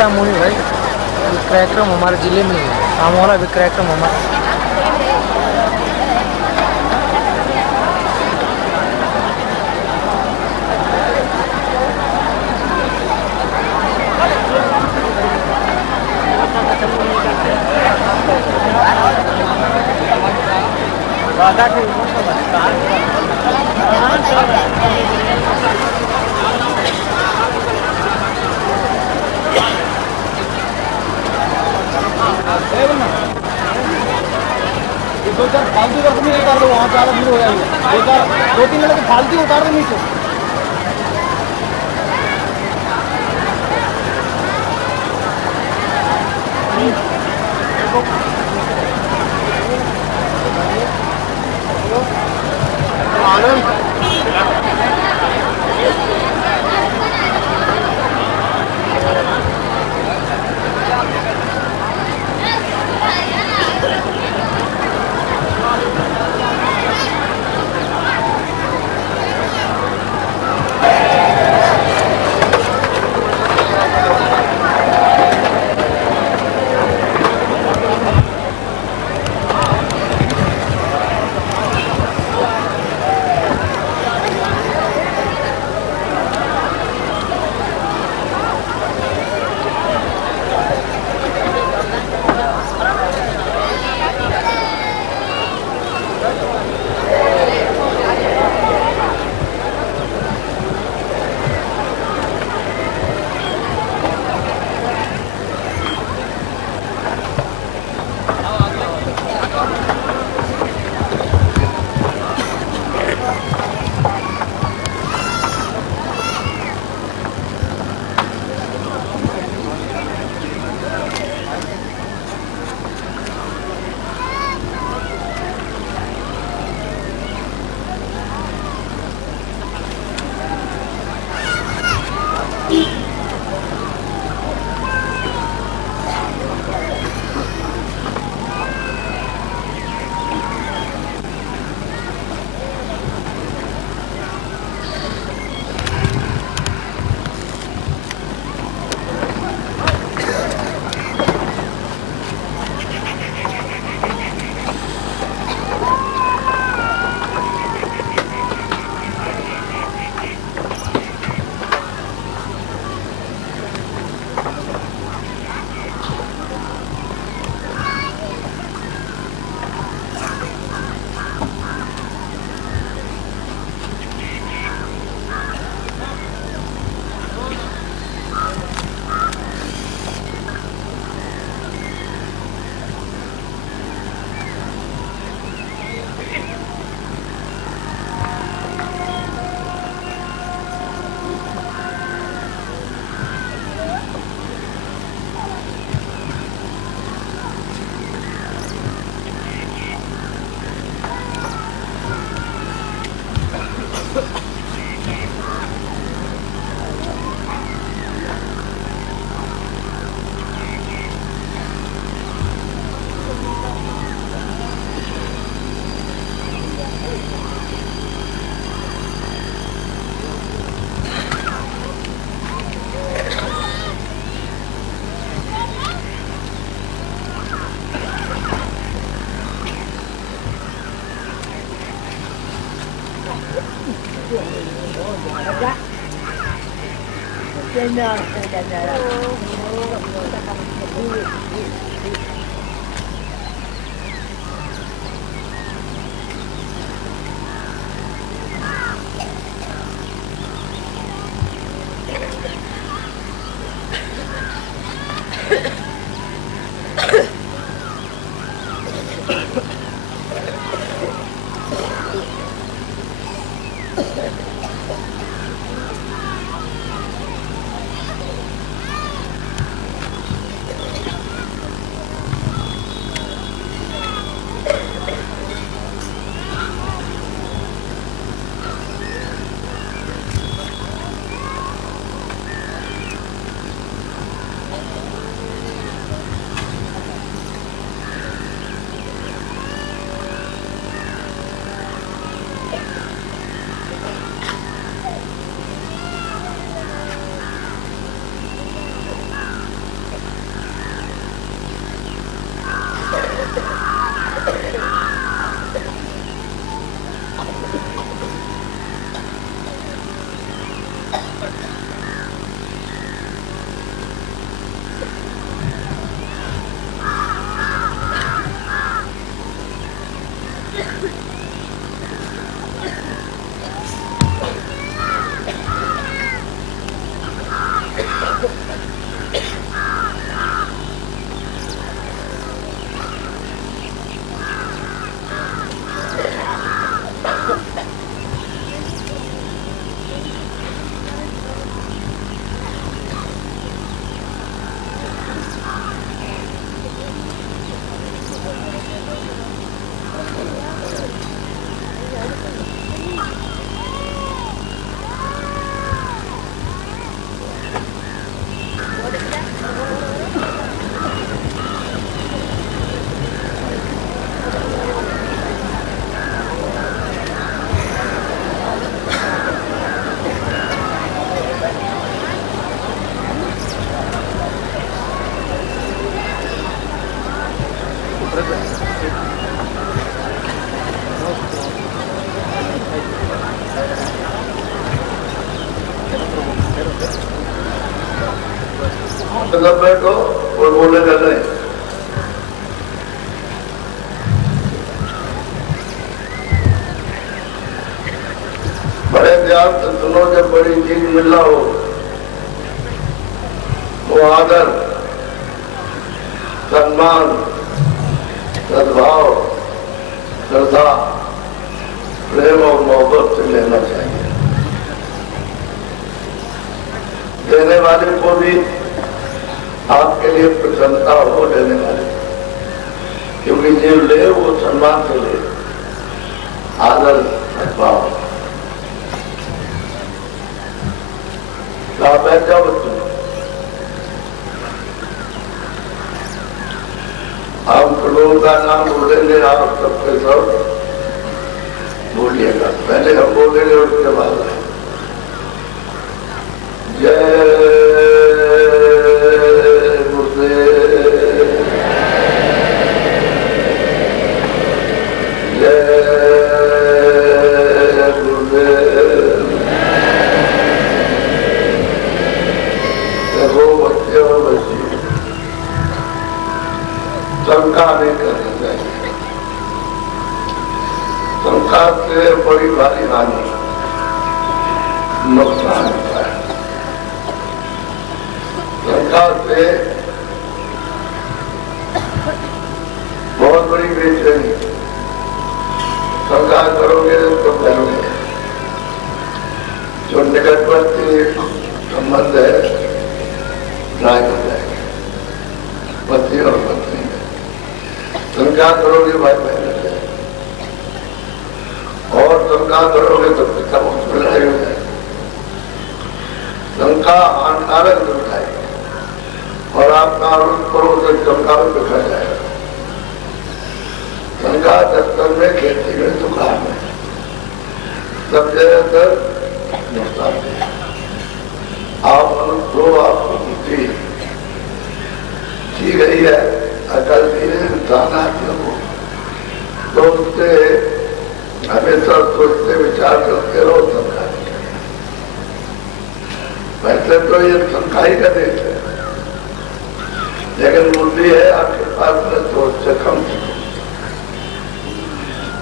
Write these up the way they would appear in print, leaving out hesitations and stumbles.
ऐसा मूवी भाई विक्रम हमारे जिले में ही है, आमोला विक्रम हमारे। दो चार फालतू का नहीं उतार दो, वहाँ ज़्यादा भीड़ हो जाएगी। दो तीन लड़के फालतू उतार दो नीचे। सब बैठो कोई बोलेगा नहीं। बड़े ध्यान से सुनो, जब बड़ी चीज मिल रहा हो वो आदर, सम्मान, सद्भाव, श्रद्धा, प्रेम और मोहब्बत से लेना चाहिए। देने वाले को भी आपके लिए प्रसन्नता हो, लेने वाले, क्योंकि जो ले वो सम्मान से ले, आदर, सद्भाव। आप बैठ जाओ बच्चों, हम लोगों का नाम बोलेंगे, आप सबके सब बोलिएगा। पहले हम बोलेंगे उसके बाद जय गुरुदेव, जय गुरुदेव। देखो बच्चे और बच्ची, शंका नहीं करनी चाहिए। शंका से बड़ी भारी हानि, नुकसान होता है। शंका से बहुत बड़ी बेचैनी। शंका करोगे तो करोगे, जो निकटवर्ती संबंध है नाश हो जाएगा, पति और पत्नी। शंका करोगे भाई बहन से, और शंका करोगे तो पिता उसमें लड़ाई हो जाएगी। शंका हानिकारक दिखाएगी और आपका आरोप करो तो शंका में बिखर जाएगा। शंका दफ्तर में, खेती में, दुकान में, सब जगह नुकसान है। आप मनुष्य हो, आपको बुद्धि की गई है, अकल धीरे इंसान आदमी हो, तो उससे हमेशा सोचते विचार करते रहो। शंका वैसे तो ये शंकाई का देश है, लेकिन बुद्धि है आपके पास में तो उससे कम,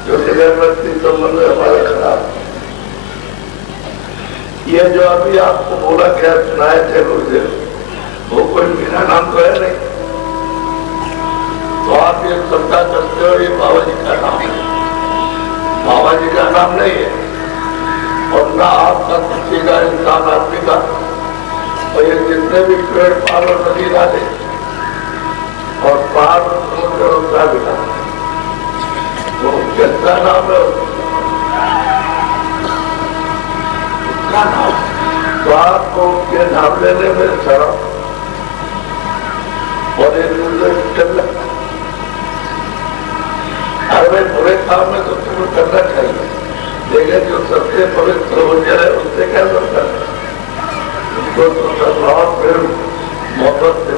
जो निकटवर्ती संबंध हमारा खराब। ये जो अभी आपको बोला क्या सुनाए थे गुरुदेव, वो कोई मेरा नाम तो है नहीं, तो आप ये शंका करते हो ये बाबा जी का नाम है। बाबा जी का नाम नहीं है, और ना आपका किसी का, इंसान आदमी का। और ये जितने भी पेड़ पाल और नदी डाले और पहाड़ समुद्र उसका भी नाम है, तो किसका नाम है? उसका नाम। तो आपको उसके नाम लेने में शर्म और एक दूसरे चल लगता है। अरे बुरे काम में तो तुम्हें करना चाहिए, लेकिन जो सबसे पवित्र हो जाए उससे क्या करता है? उसको तो सद्भाव, प्रेम, मोहब्बत से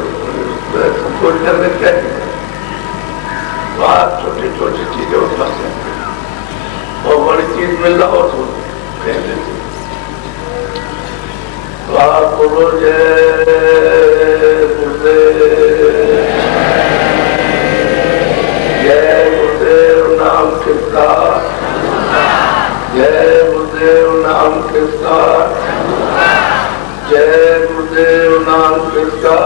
संतोष करने चाहिए। तो आप छोटी छोटी चीजें उठा सकते हैं, और बड़ी चीज मिल रहा हो तो कह देते। तो आप बोलो जय गुरुदेव, जय गुरुदेव नाम किसका, जय गुरुदेव नाम किसका, जय गुरुदेव नाम किसका।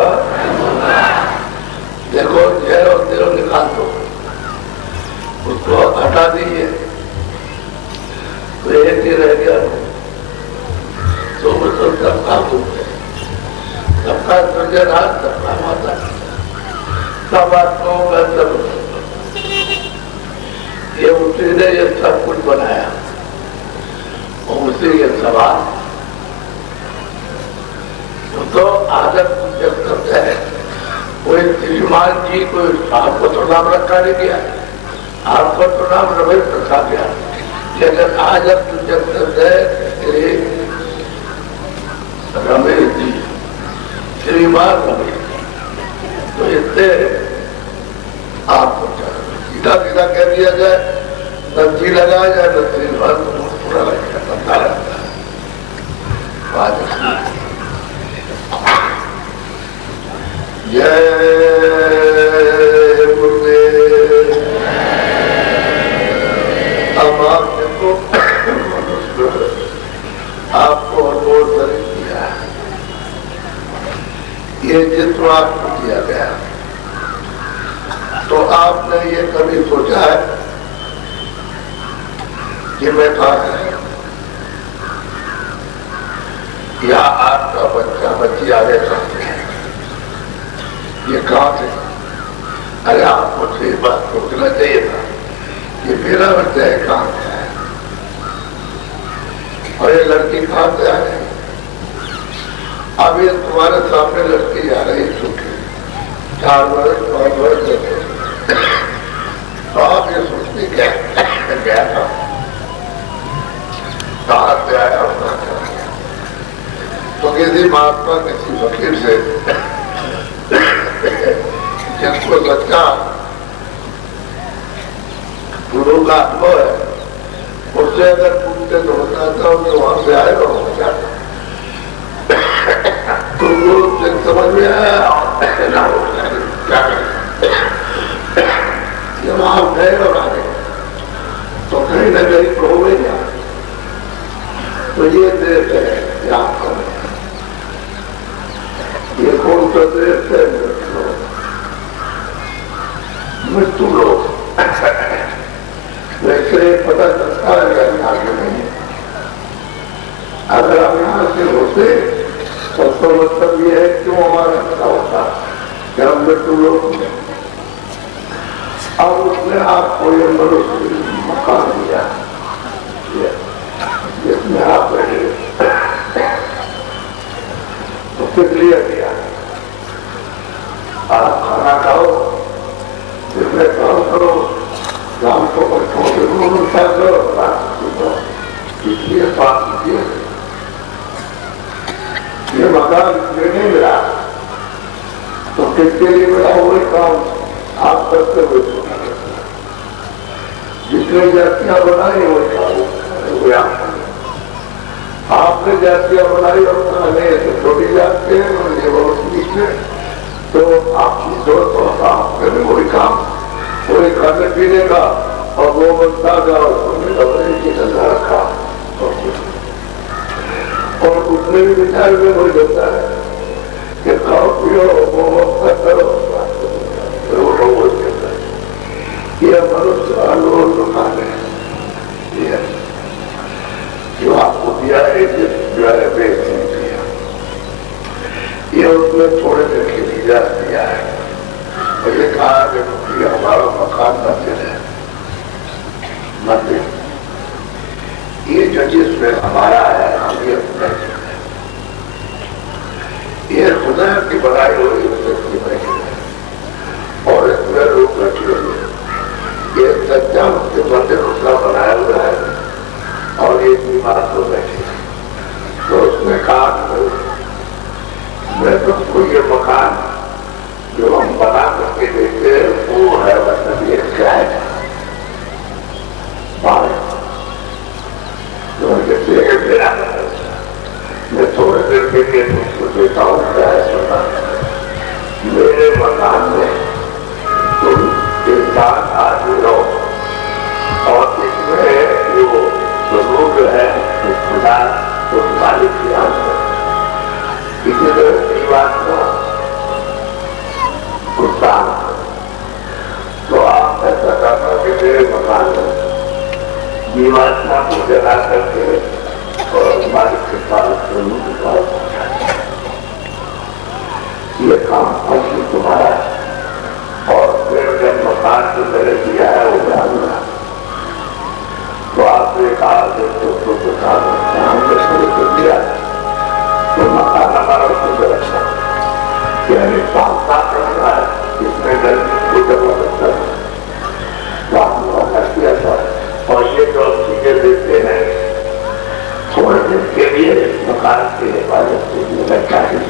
देखो जय और देव निकाल दो, उसको हटा दीजिए तो एक ही रह गया। तो सबका दुख है, सबका सृजनहार, सबका माता, सब आत्माओं का सब, ये उसी ने ये सब कुछ बनाया और उसी के सवाल। तो आदत जब करते हैं, कोई श्रीमान जी, कोई आपको तो नाम रखा नहीं गया, आपको तो नाम रमेश रखा गया, लेकिन आज अब जब करते हैं रमेश जी, श्रीमान रमेश, तो इससे आपको सीधा सीधा कह दिया जाए, नदी लगाया जाए तो श्रीमान तो पूरा लगेगा, बनता रहता है। آپ کو انمول طریق دیا ہے. یہ جسم آپ کو دیا گیا تو آپ نے یہ کبھی سوچا ہے کہ میں کہاں ہے یا آپ کا بچہ بچی آگے چلتے ہیں یہ کہاں سے؟ ارے آپ کو یہ بات سوچنا چاہیے تھا کہ میرا بچہ ہے کہاں سے ہے اور یہ لڑکی کہاں سے آ رہی. اب یہ تمہارے سامنے لڑکی آ رہی سوچی 4 برس 5 برس تو آپ یہ سوچتی کیا گیا تھا کہاں سے آیا ہونا چاہیے. تو کسی مہاتما کسی فقیر سے جس کو لچکا گرو کا انبھو ہے اس سے اگر پوچھتے تو بتاتا ہوں کہ وہاں سے آئے گا ہو جاتا تو گرو سے سمجھ میں آیا کیا جب آپ گئے اور آ گئے تو کہیں نہ کہیں تو ہو گئی آپ تو یہ دیش ہے یاد کریں یہ کون سا دیش ہے مرتو لوگ ویسے پتہ چلتا ہے کہ آگے نہیں. اگر ہم یہاں سے ہوتے تو مطلب یہ ہے کیوں ہمارا پتا ہوتا کہ ہم مرتو لوگ ہیں. اب اس نے آپ کو یہ مقام دیا جس میں آپ بیٹھے تو کس لیے دیا آپ کھانا کھاؤ جس میں کام کرو کام کو بچوں سے ملتا کرو اس لیے بات کیجیے. یہ مکان میں نہیں ملا تو کس کے لیے ملا وہی کام آپ کرتے ہوئے سنا جس نے جاتیاں بنائی وہی کام آپ نے جاتیاں بنائی اور چھوٹی جات کے اور یہ بہت نیچے تو آپ کی ضرورت اور کام کرنے وہی کام وہی کھانے پینے کا اور وہ بنتا کا رکھا اور اس میں بھی بچار میں وہی ہوتا ہے کہ کھاؤ پیو وہ کرو یہ منوشیہ دکان ہے جو آپ کو دیا ہے جو ہے بیچ نہیں دیا یہ اس میں تھوڑے دیر کے لیے دیا ہے اور یہ کہا کہ ہمارا مکان مندر ہے مندر یہ جو جس میں ہمارا ہے ہم یہ اپنا یہ خدا کی بڑائی ہوئی اس بیٹھے اور اس میں لوگ بیٹھے ہوئے یہ سچا اس کے مندر اس کا بنایا ہوا ہے اور یہ بیمار کو بیٹھے تو اس نے کہا میں تم کو یہ مکان جو ہم بنا کر کے دیتے ہیں وہ ہے مطلب یہ کیا ہے میں تھوڑے دیر کے لیے تم کو دیتا ہوں کیا ہے سنا میرے مکان میں تم انسان آدمی رہو اور اس میں جو ضرور ہے خدا اس مالک کی آنکھ اسی طرح کی بات نہ قربان تو آپ ایسا کرنا کہ میرے مکان میں دیوانہ کو جلا کر کے اور مالک کے پاس ضرور کے پاس پہنچا یہ کام اصل تمہارا ہے اور پھر جب مکان جو میں نے دیا ہے وہ جاننا تو آپ نے کہا کہ دوستوں کے ساتھ ہم نے شروع کر دیا تو مکان ہمارا اس میں رکھنا یعنی 5 سال رکھنا ہے اس میں کوئی جگہ رکھتا ہے تو آپ نے وعدہ کیا تھا اور یہ جو چیزیں دیتے ہیں تھوڑے دن کے لیے مکان کے حفاظت کے لیے میں چاہیے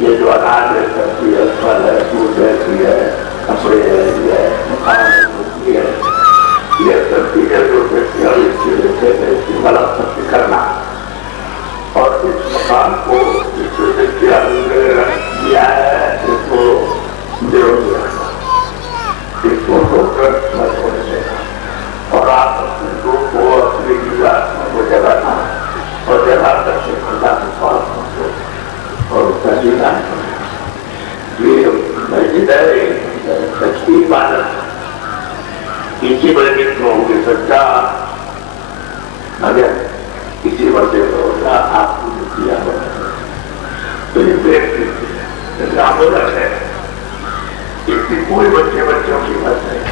یہ جو اناج ہے سبزی ہے پھل ہے دودھ ہے کپڑے ہے مکان ہے یہ سب چیزیں جو دیتی ہیں اس کے لیے اس کی غلط سبزی کرنا اور اس مکان کو جس سے دیا ہے اس کو ضرور رکھنا اس کو روک کر مت ہونے دینا اور آپ اپنے لوگ کو اپنی جگہ کو جگانا تو یہ دیکھ لیتی ہے جیسے آمدن ہے، اس کی کوئی بچوں کی بات نہیں،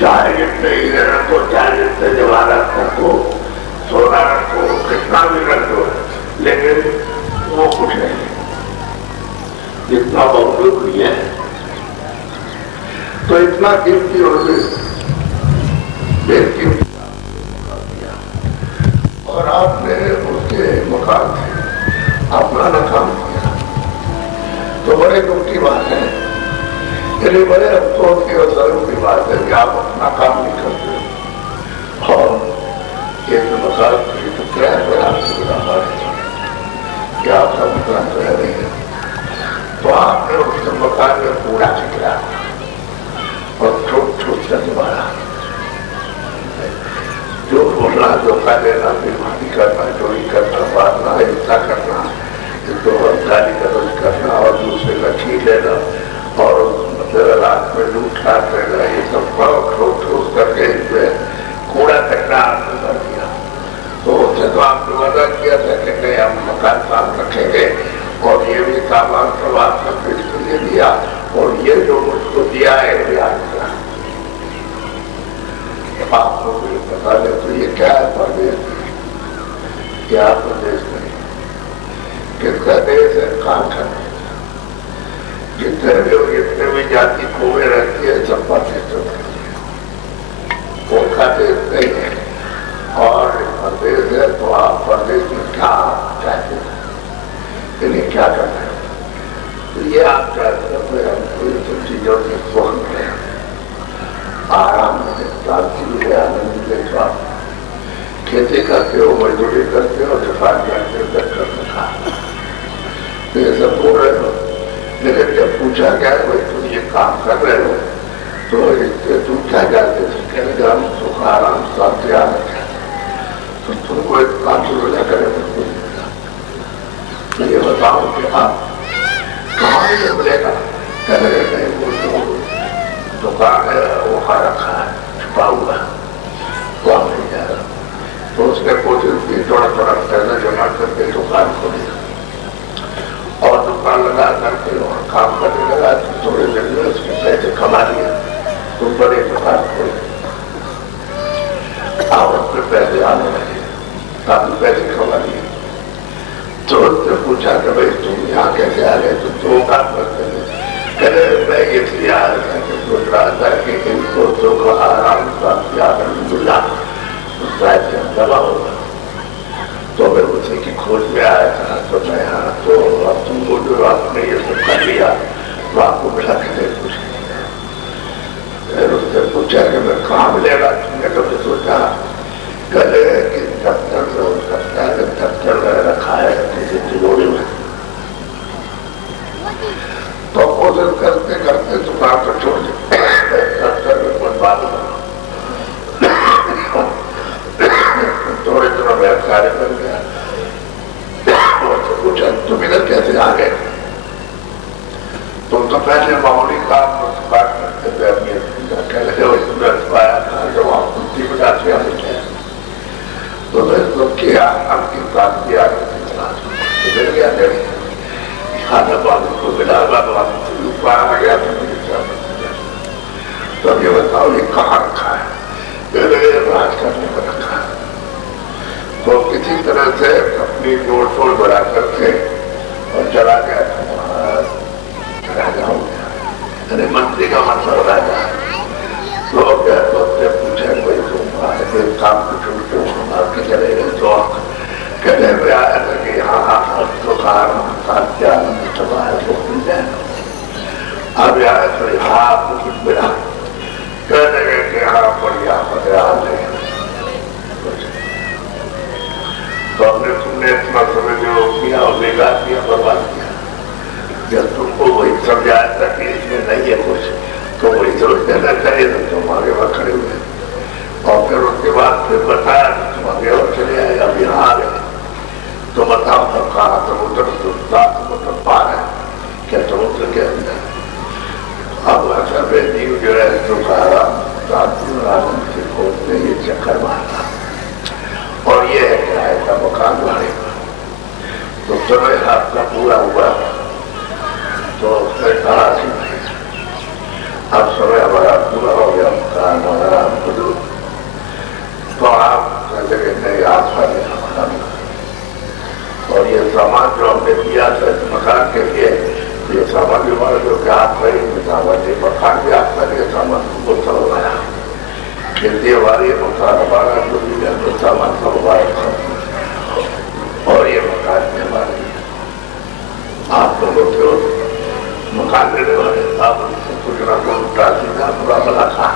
چاہے جتنے ہیرے رکھو، چاہے جتنے جواہرات رکھو، سونا رکھو، کتنا بھی رکھو، لیکن وہ کچھ نہیں جتنا موجود نہیں ہے. تو اتنا قیمتی ہوگی اور آپ نے اس کے مقام سے اپنا کام کیا تو بڑے دکھ کی بات ہے، یعنی بڑے افسوس کی اور ضرور کی بات ہے کہ آپ اپنا کام نہیں کرتے اور ایک مقام کی تو کیا ہے آپ سے بڑا بات کہ آپ کا مقام رہ رہی ہے. تو آپ نے اس مکان میں پورا چکلا اور چھوٹ سے دوبارہ جو بولنا، دھوکہ دینا، بیماری کرنا، چوری کرنا، مارنا، ہنسا کرنا، گالی گلوچ کرنا اور دوسرے کا چھین لینا اور رات میں لوٹ کاٹ لینا، یہ سب ٹھوس کر کے اس میں کوڑا کچرا آپ نے کر دیا. تو اس سے تو آپ نے وعدہ کیا تھا کہ نہیں ہم مکان صاف رکھیں گے اور یہ بھی سامان سب آپ نے پیش کے لیے دیا اور یہ جو مجھ کو دیا ہے وہ یاد کیا. آپ کو بھی بتا دیں تو یہ کیا ہے پردیش نہیں، کیا پردیش نہیں، کس کا دیش ہے؟ کام کرنا. جتنے بھی جاتی قومیں رہتی ہے سب پاکستان کا دیش نہیں ہے اور پردیش ہے. تو آپ پردیش میں کیا چاہتے ہیں، یعنی کیا کرنا ہے؟ تو یہ آپ چاہتے ہیں کہ ہم کوئی سب چیزوں سے سوچ رہے ہیں، آرام سے شانتی ملے، آنند ملے، کھیتی کرتے ہو، مزدوری کرتے ہو، صفائی کرتے ہو، کر سکا تو یہ سب بول رہے ہو. لیکن جب پوچھا گیا بھائی تم یہ کام کر رہے ہو تو اس سے تم کیا جاتے تھے؟ کہنے کہ ہم سکھ آرام شانتی آنا چاہتے تو تم کو ایک کام شروع نہ کرے تو یہ بتاؤ کہ آپ کہاں یہ ملے گا؟ کہنے کہ نہیں وہ جو دکان ہے وہاں رکھا ہے چھپا ہوا ہے وہاں نہیں جا رہا. تو اس نے کوشش کی تھوڑا تھوڑا پیسہ جمع کر کے دکان کھولی اور دکان لگا کر کے اور کام کرنے لگا. تھوڑے دن میں اس کے پیسے کما لیے تو بڑی دکان کھولی اور اس کے پیسے آنے لگے، کافی پیسے کما لیے. تو اس سے پوچھا کہ بھائی تم یہاں کیسے آ گئے؟ تو دو کام کرتے ہیں. کہنے میں اس لیے آیا تھا کہ سوچ رہا تھا کہ ان دوستوں کو آرام شانتی آنند ملا شاید دبا ہوگا. تو میں اسی کی کھوج میں آیا تھا. تو میں یہاں تو اب تم کو جو آپ نے یہ سب کر لیا تو آپ کو ملا کے نہیں پوچھ پھر اس سے پوچھا کہ میں کہاں ملے گا؟ تم نے کبھی سوچا؟ گلے کہ دفتر سے ہو سکتا ہے، دفتر میں رکھا ہے کسی تجوری میں. تو کوشش کرتے کرتے دکان کو چھوڑ دیتے دفتر میں کوئی بات نہیں. تھوڑے دنوں میں کارے بن گیا. پوچھا تم ادھر کیسے آ گئے؟ تم تو پہلے معمولی کام بات کرتے تھے، کہنے کے آیا تھا جو آپ کچھ بتا کے ہمیں کیا تو میں تو کیا ہم کی بات کیا مل گیا نہیں کھانا پانی کو ملا بات آ گیا تو یہ بتاؤ یہ کہاں رکھا ہے؟ راج کرنے پر رکھا ہے. تو کسی طرح سے اپنی جوڑ توڑ بڑھا کر کے اور چلا گیا تھا راجا ہو گیا، یعنی منتری کا مطلب راجا. تو گیا تو پوچھا کوئی تم کام کو چھوڑ کے آپ کے چلے گئے؟ تو کہنے میں آیا تھا کہ یہاں تو کام کیا ہے تو مل جائے گا. اب آیا تو یہاں آپ کو کچھ ملا؟ کہنے گئے کہ یہاں پر یہاں پر ہے. تو ہم نے تم نے اتنا سمے جو کیا اور بےکار کیا، برباد کیا. جب تم کو وہی سمجھایا تھا کہ اس میں نہیں ہے کچھ تو وہی سمجھ دینا چاہیے تو تم آگے وہاں کھڑے ہوئے اور پھر اس کے بعد پھر بتایا تم آگے اور چلے آئے. اب یہاں آ گئے تو بتاؤ تب کہاں سمندر سمندر پار ہے کیا سمندر کے اندر؟ اب ایسا بے نیو جو ہے تو آرام سے کھولتے یہ چکر مارنا اور یہ ہے کرایے کا مکان بھاڑے پر. तो समय आपका पूरा हुआ तो उसने कहा कि नहीं, अब समय हमारा पूरा हो गया, हमारा हमको तो आप लगे नहीं आत्मा ने हमारा और ये सामान जो हमने दिया था इस मकान के लिए, ये सामान भी हमारा जो कि आप नहीं सामान ये मकान भी आपका नहीं सामान को चलवाया, खेती हमारी मकान हमारा जो भी है तो सामान सब हमारा और ये मकान भी हमारे आप लोगों को मकान देने वाले आप कुछ ना कुछ उल्टा सीधा बुरा भला था,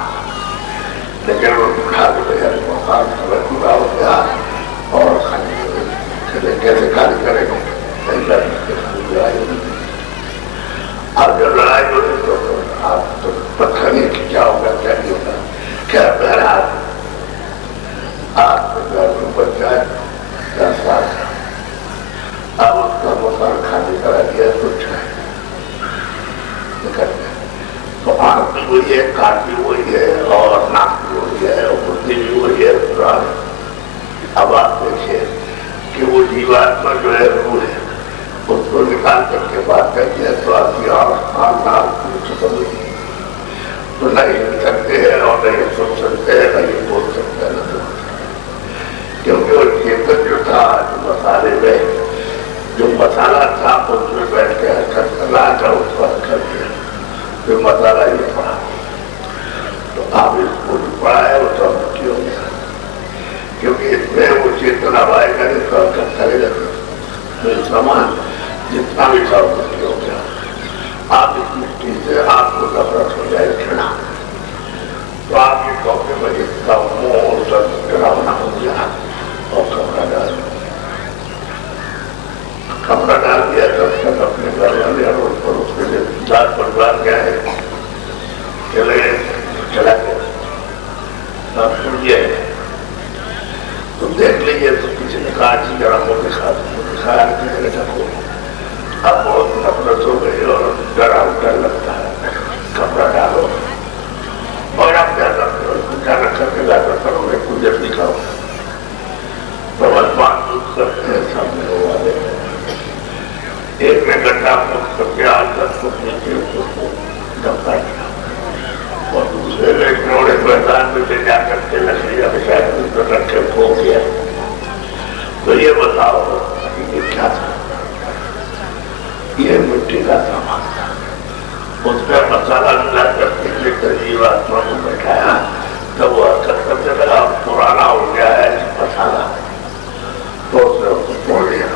लेकिन वो उठा के मकान समय पूरा हो गया और खाने कैसे कार्य करेंगे अब जब लड़ाई हो रही तो आप तो पता नहीं कि क्या होगा क्या नहीं होगा, क्या बहरा आपके घर में पंचायत 10 साल अब उसका मकान खाली करा दिया कुछ तो आंख भी वही है, काट भी वही है और नाक भी वही है और बुद्धि भी वही है पूरा। अब आप देखिए कि वो जीवात्मा जो है रूह है उसको निकाल करके बात करती है तो आपकी तो नहीं हिल सकते हैं और नहीं सुन सकते हैं, नहीं बोल सकते हैं, क्योंकि वो चेतन जो था जो मसाले में जो मसाला था उसमें बैठ के हरकत कर रहा था उसको हरकत किया जो मसाला ये पड़ा तो आप इसको जो पड़ा है वो सब क्यों गया, क्योंकि इसमें वो चेतना आएगा इसका हरकत करेगा तो सामान जितना भी था हो गया। आप इस मिट्टी से आपको नफरत हो जाए खड़ा तो आप ये कहोगे भाई इसका मोह सब गिरावना हो गया और कपड़ा डाल दिया तब तक अपने घर वाले और पर उसके लिए 4 परिवार गया है चले चला गया अब सुनिए तुम देख लीजिए तो किसी ने कहा कि जरा को दिखाया किसी ने ढको अब बहुत नफरत हो गई और डर लगता है कपड़ा डालो और आप क्या करते हो क्या करके लाकर करोगे पूजन दिखाओ तो बात करते हैं सामने वो वाले एक में गड्ढा मुक्त करके आज 10 फुट नीचे उसको दबा दिया और दूसरे में एक नोड़े मैदान में ले जाकर के लकड़ियां बिछाकर रख के खो दिया। तो ये बताओ ये क्या था, ये मिट्टी का सामान था, उसमें मसाला मिला करके जीवात्मा को बैठाया तब वो हरकत करने लगा पुराना हो गया है मसाला तो उसने उसको तोड़ दिया।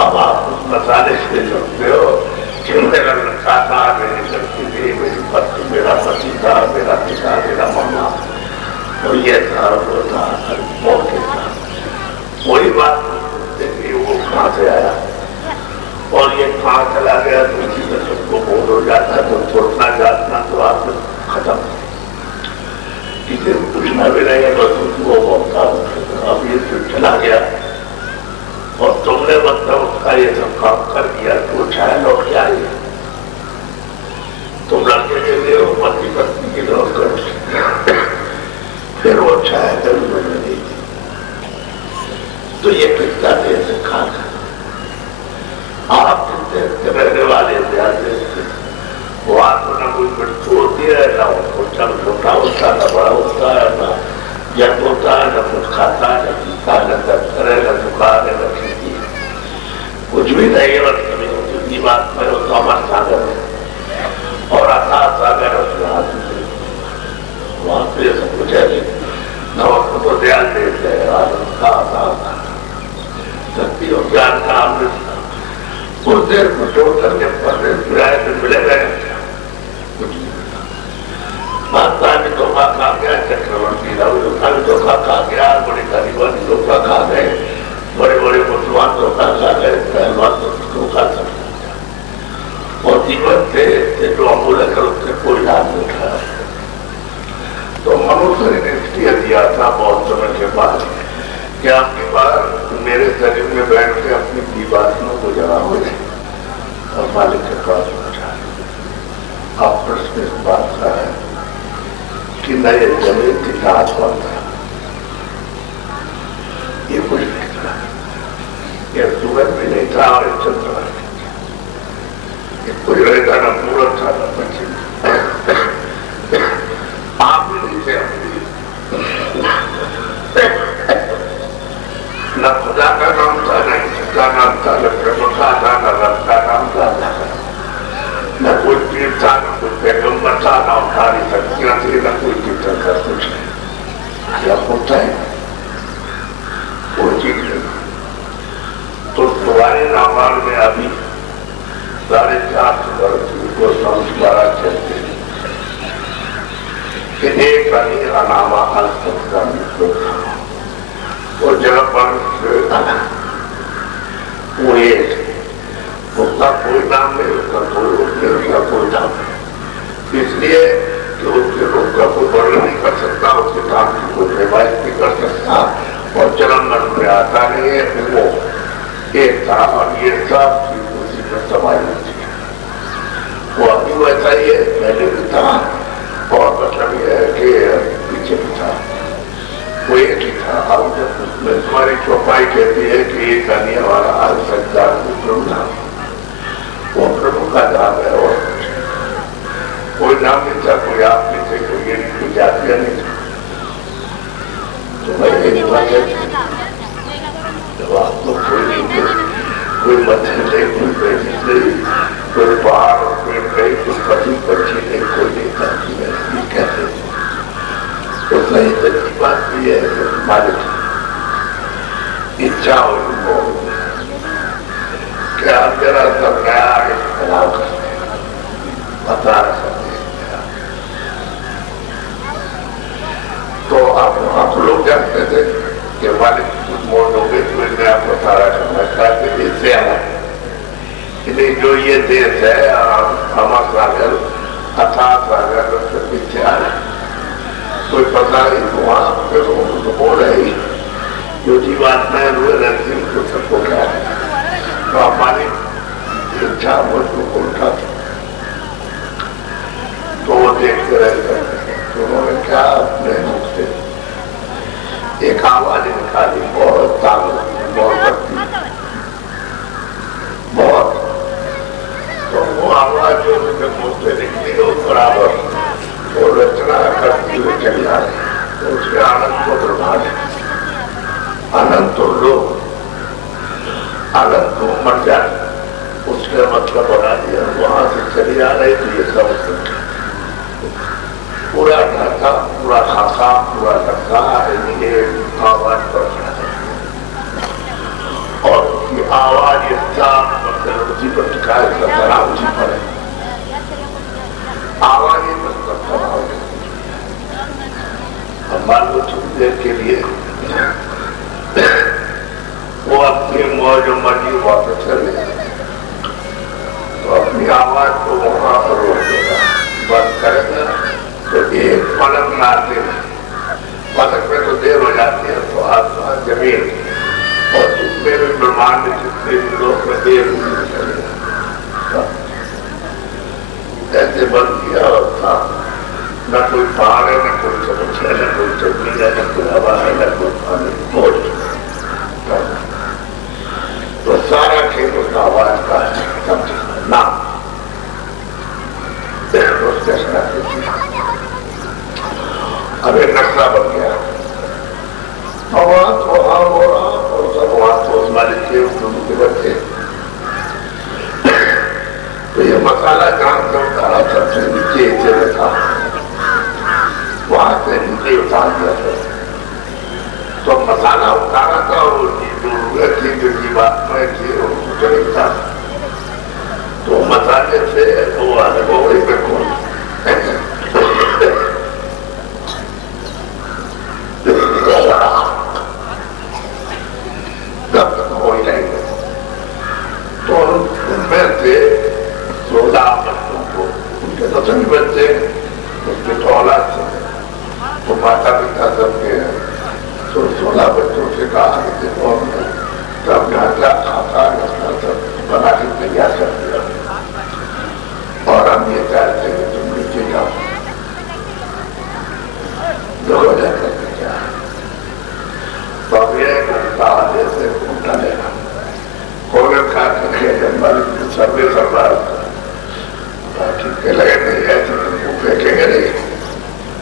अब आप उस मसाले से जोड़ते हो कि मेरा लड़का था, मेरी लड़की थी, मेरी पत्नी, मेरा पति था, मेरा पिता, मेरा मामा और ये था वो था मौके था वही बात देखिए वो कहाँ से आया और ये कहाँ चला गया तो इसी में सबको बोल हो जाता है तो छोड़ना जातना तो आप खत्म किसी को पूछना भी नहीं है बस उसको बोलता अब ये तो चला गया और तुमने मतलब उसका ये सब काम कर दिया तो चाहे लौट के आई तुम लड़के के लिए पति पत्नी की लौट कर फिर वो चाहे जरूर नहीं तो ये कितना देर से खा आप जितने रहने वाले ध्यान देते वो आपको ना कोई मृत्यु होती है ना उसको चल छोटा होता ना बड़ा होता है ना जब होता है न कुछ खाता न पीता न दर्द करे न दुकान न खेती कुछ भी नहीं है बस कभी होती बात में तो अमर सागर है और अथा सागर उसके हाथ में वहां पे ये सब कुछ है न वक्त तो ध्यान देते हैं आनंद का आता शक्ति और ज्ञान का अमृत उस देर को छोड़ करके पढ़ने फिराए फिर मिले गए कुछ माता भी धोखा खा गया, चक्रवर्ती धोखा भी धोखा खा गया, बड़े गरीबानी धोखा खा गए, बड़े बड़े मुसलमान धोखा खा गए, पहलवान धोखा खा गए और जीवन थे जो अमूल्य कर उससे कोई लाभ नहीं उठाया। तो मनुष्य ने निश्चय दिया था बहुत समय के बाद कि आपके पास मेरे शरीर में बैठ के अपनी जीवात्मा को जगा हो जाए और मालिक के पास पहुंचा। आप प्रश्न इस बात का है कि नए जमीन की जांच बनता ये कुछ नहीं یہ سورج بھی نہیں تھا اور یہ چند رہا یہ کوئی رہتا نہ پورا تھا نہ بچے آپ بھی نہیں تھے نہ خدا کا نام تھا نہ کسی کا نام تھا نہ پرمکھا تھا نہ رب کا نام تھا نہ کوئی پیر تھا نہ کوئی پیغمبر تھا نہ اٹھاری شکتیاں تھی نہ کوئی کیرتن کر کچھ کیا ہوتا ہے کوئی چیز نہیں تو تمہارے نامان میں ابھی 450 برس کو سمجھارا چلتے ہیں کہ ایک علی علامہ الفت کا مطلب تھا اور جگہ پر وہ ایک اس کا کوئی نام نہیں اس کا کوئی روپ نہیں اس کا کوئی نام نہیں اس لیے کہ اس کے روپ کا کوئی ورنن نہیں کر سکتا اس کے کام کی کوئی روایت نہیں کر سکتا اور جنم مرد میں آتا نہیں ہے وہ ایک تھا اور یہ سب چیز اسی پر سمائی ہوتی ہے وہ ابھی ویسا ہی ہے پہلے بھی تھا اور مطلب یہ ہے کہ پیچھے بھی تھا وہ ایک ہی تھا اب جب اس میں تمہاری چوپائی کہتی ہے کہ ایک آنی ہمارا آج سجدار پرم نام وہ پربھو کا نام ہے اور کوئی نام نہیں تھا کوئی آپ نہیں تھے کوئی یہ نہیں کوئی جاتیہ نہیں تھا تو میں ایک وجہ جب آپ تو کوئی نہیں تھے کوئی مچھلی نہیں کوئی بیٹی نہیں کوئی باہر اور کوئی کہیں کوئی پتی پچھی نہیں کوئی نہیں تھا کہ میں یہ کہتے تھے تو صحیح سچی بات بھی ہے کہ ہماری اچھا ہو کہ آپ ذرا سب نیا آگے پھیلاؤ کرتے ہیں بتا سکتے ہیں تو آپ لوگ جانتے تھے کہ والد کچھ موڑ ہو گئے تو انہیں آپ بتارا کرنا چاہتے تھے اس سے آنا کہ جو یہ دیش ہے ہما ساگر اتھا ساگر اس سے پیچھے آ رہا کوئی پتا نہیں تو وہاں پہ تو ہو رہی جو جیوات میں روئے رہتی ہیں تو سب کو کیا ہے تو ہماری اچھا مجھو کو اٹھا تھا تو وہ دیکھتے رہتے تو انہوں نے کیا اپنے منہ سے ایک آواز نکالی بہت طاقت بہت بڑھتی بہت تو وہ آواز جو ان کے منہ سے نکلی وہ برابر وہ رچنا کرتی ہوئے چلی آ رہی تو اس کے آنند کو برباد آنند تو لوگ آنند کو مر جائے اس کے مطلب بنا دیا وہاں سے چلی آ رہی تو یہ سب پورا ڈھاکا پورا خاصا پورا ڈھکا یہ آواز پر اور اس کی آواز یہ صاف مطلب اسی پر ٹکائے کا طرح اسی پر ہے آواز یہ مطلب طرح ہو ہمارے کو چھوڑ دیر کے لیے وہ اپنی موج و مرضی واپس چلے تو اپنی آواز کو وہاں پر روک دے گا بند کرے گا تو ایک پلک نہ آتے پلک میں تو دیر ہو جاتی ہے تو آسمان زمین اور جس میں بھی برمان میں جتنے بھی لوگ میں دیر ہوئی چلے گا ایسے بند کیا اور تھا نہ کوئی پہاڑ ہے نہ کوئی سمجھ ہے نہ کوئی چٹنی ہے نہ کوئی ہوا ہے نہ کوئی پانی موج تو سارا کھیل اس کا آواز کا نام اب ایک نقشہ بن گیا آواز وہاں ہو رہا اور سب وہاں تو اس مالک کے کے بچے تو یہ مسالہ جہاں سے اتارا سب سے نیچے اسے رکھا وہاں سے نیچے اتار دیا تو مسالہ اتارا تھا اور جو روئے تھی جو جیوات میں تھی اور چلی تھا تو مسالے سے وہ آنے بوڑی پہ کھول تب تک ہو ہی نہیں گئے تو ان میں سے 16 بچوں کو ان کے تو سبھی بچے اس کے تو اولاد سے تو ماتا پتا سب کے 16 بچوں سے کہا کہ دیکھو ہم نے سب گھاٹا کھاتا گھاٹا سب بنا کے تیار کر دیا اور ہم یہ چاہتے ہیں کہ تم نیچے جاؤ دو وجہ کر کے کیا تو اب یہ کہا جیسے सर्वे सर्वार्थ ठीक लगे नहीं है तो तुमको फेंकेंगे नहीं,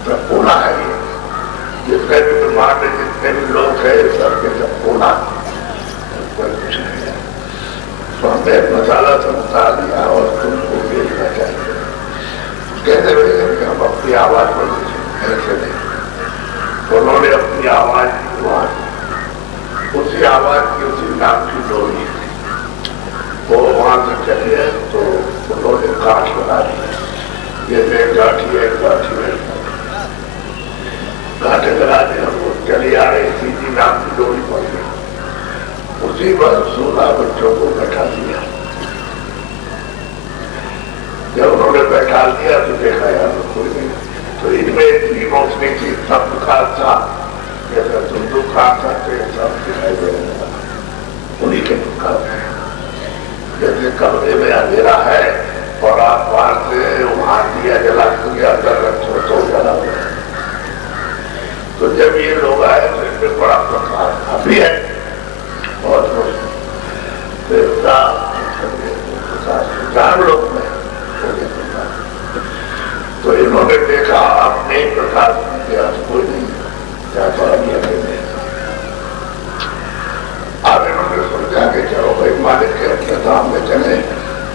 तो पूना है ये। जितने भी ब्रह्मांड में जितने भी लोग हैं सबके सब पूना, कोई कुछ नहीं है। तो हमने मसाला सब उतार दिया और तुमको भेजना चाहिए। कैसे भेजेंगे? हम अपनी आवाज पर भेजेंगे, ऐसे नहीं। तो उन्होंने अपनी आवाज की वहां, उसी आवाज की उसी नाम की डोरी वो वहां से चली है, तो उन्होंने काठ लगा दी। ये एक गाठी है, एक गाठी है, कांटे लगा दी। हम वो चली आ रही सीधी नाम की डोरी पड़ गई। उसी पर 16 बच्चों को बैठा दिया। जब उन्होंने बैठा दिया तो देखा यार कोई नहीं, तो इनमें इतनी रोशनी थी, इतना प्रकाश था, जैसा धुंधु खाते सब दिखाई दे रहा था। उन्हीं के प्रकाश है। जैसे कमरे में अंधेरा है और आप बाहर से वहां दिया जला के अंदर रखो तो जला हुआ। तो जब ये लोग आए तो इनमें बड़ा प्रकाश अभी है और देवता प्रकाश लोग में। तो इन्होंने देखा अपने प्रकाश किया, कोई नहीं जाता। अब इन्होंने सोचा कि चलो भाई मालिक के अपने धाम में चले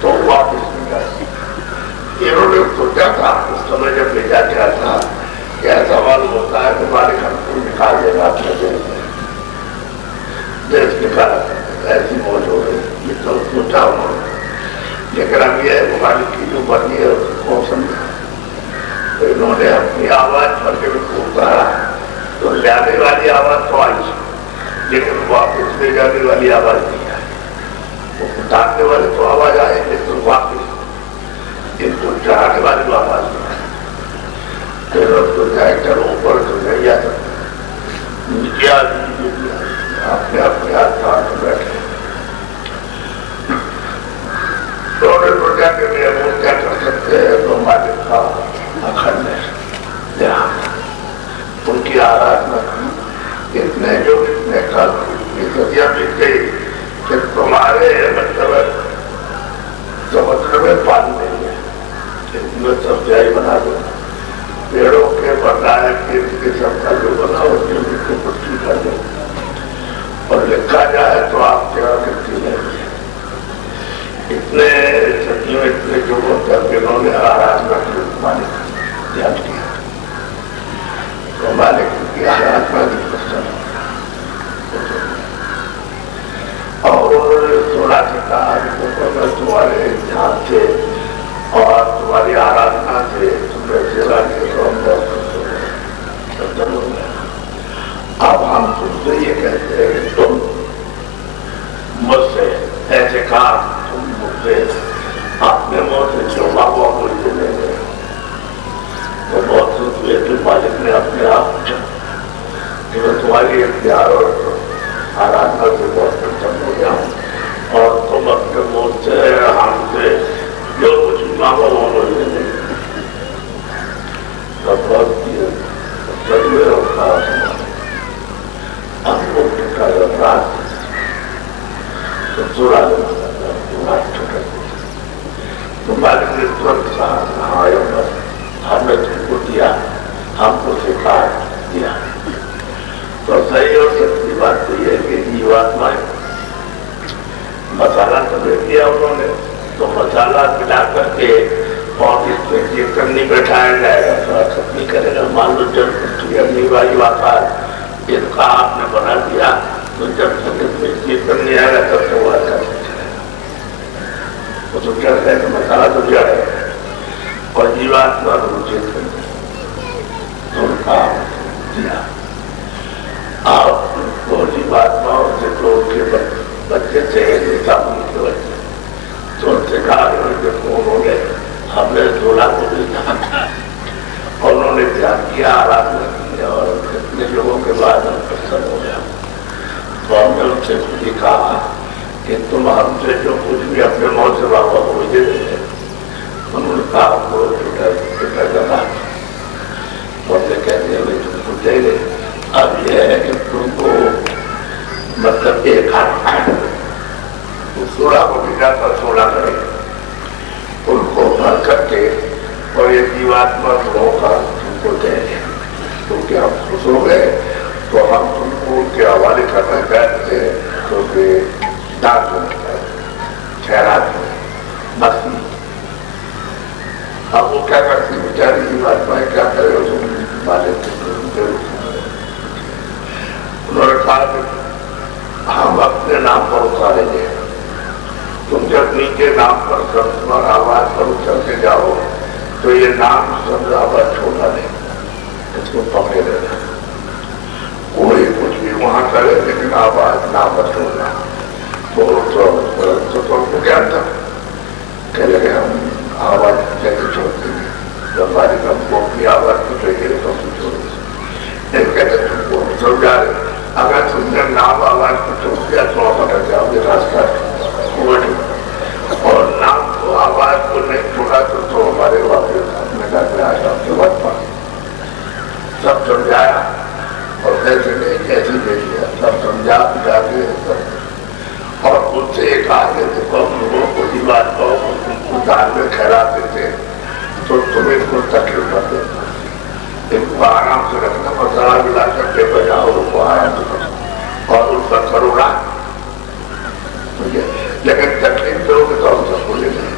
तो वापस नहीं जाए। इन्होंने सोचा था उस समय जब भेजा गया था कि ऐसा मालूम होता है कि मालिक हमको निकाल देगा अपने देश निकाला, ऐसी मौज हो गई। ये तो सोचा उन्होंने, लेकिन अब ये मालिक की जो बनी है उसको समझा। तो इन्होंने अपनी आवाज पर जब उतारा तो लाने वाली आवाज तो आई, लेकिन वापस ले जाने वाली आवाज नहीं आई। वो उतारने वाले तो आवाज आए, लेकिन वापस इनको चढ़ाने वाली तो आवाज नहीं आई। फिर तो जाए चलो ऊपर तो नहीं आ सकते, नीचे आ अपने अपने हाथ में बैठे। तो सोचा कि वो क्या कर सकते हैं, तो मालिक का अखंड ध्यान, उनकी आराधना की। इतने जो इतने कल इतनी सदियां बीत गई कि तुम्हारे मतलब समुद्र में पानी नहीं है, इतने सब जाई बना दो, पेड़ों के बनाए के सबका जो बनाओ उसको पट्टी कर दो और लिखा जाए तो आप क्या करती है। इतने सदियों इतने युगों तक इन्होंने आराधना की, मालिक ध्यान किया, तो मालिक की आराधना की प्रसन्न और उन्होंने थोड़ा सा कहा मैं तुम्हारे ध्यान से और तुम्हारी आराधना से तुम्हें सेवा के अब हम तुमसे ये कहते हैं कि तुम मुझसे ऐसे काम, तुम मुझसे अपने मुंह से जो मांगो मुझे दे देंगे। तो बहुत से हुए मालिक ने अपने आप पूछा कि मैं तुम्हारी प्यार और आराधना से बहुत प्रसन्न हो जाऊं और तुम अपने मुंह से हमसे जो कुछ मांगो वो मुझे दे देंगे। तब बहुत तो मालिक ने तुरंत कहा हमने तुमको दिया, हमको सिखा दिया। तो सही और सच्ची बात तो ये कि जीवात्माएं मसाला तो दे दिया उन्होंने, तो मसाला मिला करके और इसमें कीर्तन नहीं बैठाया जाएगा तो असर नहीं करेगा। मान लो जब अग्नि वाली आकार इनका आपने बना दिया तो जब तक कीर्तन नहीं आएगा तब तक वो अच्छा नहीं चलेगा। वो तो जड़ है तो मसाला तो जड़ है और जीवात्मा रुचित तो उनका दिया। आप वो जीवात्माओं से तो उनके बच्चे से के बच्चे तो उनसे कहा उन्होंने हमने 16 को देखा और उन्होंने ध्यान किया, आराधना की और कितने लोगों के बाद हम प्रसन्न हो गया। तो हमने उनसे खुद ही कहा कि तुम हमसे जो कुछ भी अपने मौत से बाबा को मुझे देते। उन्होंने कहा आपको छोटा जाना तो हमने कहते हुए तुमको दे गए। अब यह है कि तुमको मतलब एक हाथ 16 को भी जाता 16 करेगा ये जीवात्मा गुणों का तुमको देंगे, तो क्या खुश हो गए? तो हम तुमको उनके हवाले करना चाहते हैं, तो वे दाग ठहरा दें बस। अब वो क्या करती बेचारी जीवात्माएं, क्या करे? मालिक उन्होंने कहा कि हम अपने नाम पर उतारेंगे, तुम जब नीचे नाम पर संस्कार आवाज पर उछलते जाओ तो ये नाम शब्द आवाज छोड़ा नहीं, इसको पकड़े रहना। कोई कुछ भी वहां करे लेकिन आवाज ना मत छोड़ना। तो तुमको क्या था? कह लगे हम आवाज कैसे छोड़ते हैं? जब हमारी हमको अपनी आवाज को चाहिए तो हम छोड़ कहते तुमको समझा रहे, अगर तुमने नाम आवाज को छोड़ दिया तो आप अटक जाओगे रास्ता। और नाम को आवाज को नहीं छोड़ा तो हमारे वापस अपने घर में आया, आपके बात पर सब समझाया और कैसे नहीं कैसे ले लिया, सब समझा बुझा के सब। और उनसे एक आगे देखो हम लोगों को ही बात कहो, तुमको दान में खैराते थे तो तुम्हें कुछ तकलीफ कर देता, इनको आराम से रखना, मसाला मिला करके बैठाओ, उनको आराम से रखो और उनका करुणा। लेकिन तकलीफ दोगे तो हम सबको ले लेंगे,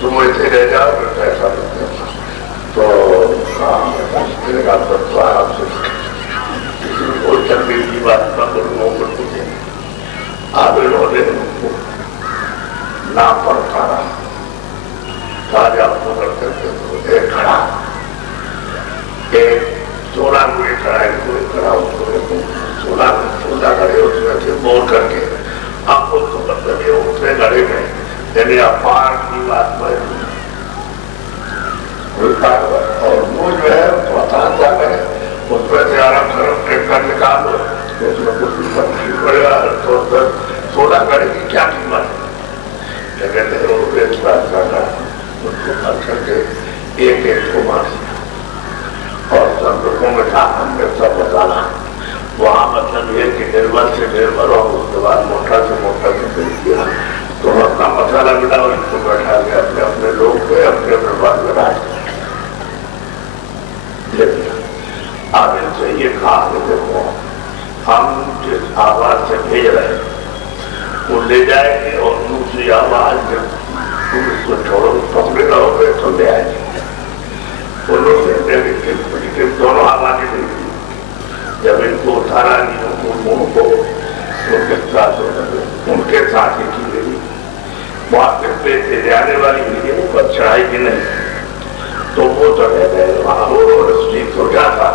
तुम ऐसे रह जाओ तो पैसा मिलते तो आराम से कोई तकलीफ की बात ना करूँ। आप इन्होंने उनको नाम पर उतारा, ताजा पकड़ करके तो एक खड़ा, एक 16 कोई खड़ा है, कोई खड़ा उसको 16 खड़े उसमें से बोल करके आपको तो मतलब ये उतने घड़े में यानी अपार की बात में और वो जो है आसान सा है, उसमें से आराम कर निकाल दो तो उसमें कुछ पड़ेगा। तो 16 घड़े की क्या कीमत है? लेकिन उसको भर करके एक एक को मार दिया और सब लोगों में था हमने सब बताना। वहाँ मतलब ये कि निर्मल से निर्मल और उसके बाद मोटा से मोटा से किया तो अपना मसाला मिला और इसको बैठा गया, अपने अपने लोग पे अपने अपने बात में राज अब इनसे ये कहा कि देखो हम जिस आवाज से भेज रहे हैं वो ले जाएंगे और दूसरी आवाज जब तुम इसको छोड़ो पकड़े रहोगे तो ले आएंगे। उन्होंने दोनों आवाजें भेजी, जब इनको उतारा नहीं को उनके साथ ही की गई, वहां पे जाने वाली मीडिया पर चढ़ाई की नहीं तो वो तो रह गए वहां। उन्होंने सोचा था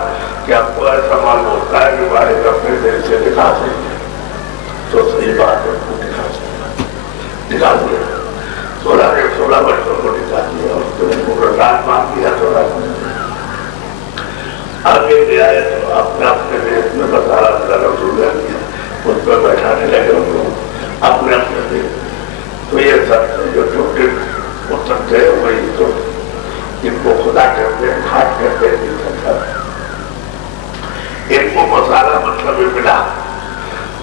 कि आपको ऐसा मालूम होता है कि बारे अपने दिल से दिखा सकते तो सही बात है, उनको दिखा दिया 16 वर्षों को दिखा दिया और तुमको प्रसाद मांग दिया। थोड़ा आगे ले आए तो अपने अपने देश में मसाला शुरू कर दिया, उस पर बैठाने लगे उनको अपने अपने देश। तो ये सब जो छोटे उत्तर थे वही तो इनको खुदा कहते हैं, घाट कहते हैं। इनको मसाला मतलब भी मिला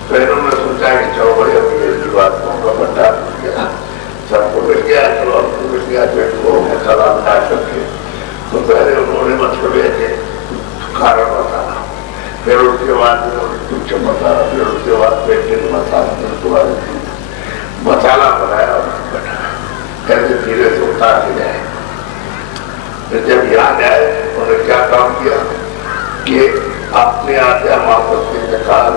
तो इन्होंने सोचा कि चलो भाई अभी ये जीवात्माओं का भंडार मिल गया, सबको मिल गया, चलो हमको मिल गया तो इनको मसाला बना करके तो पहले उन्होंने मतलब ये कारण बताना, फिर उसके बाद कुछ मसाला, फिर उसके बाद पेटिंग मसाला, फिर उसके बाद मसाला बनाया और बैठाया, कैसे धीरे से उतार के जाए। फिर जब यहाँ जाए उन्होंने क्या काम किया कि अपने आज्ञा वापस के निकाल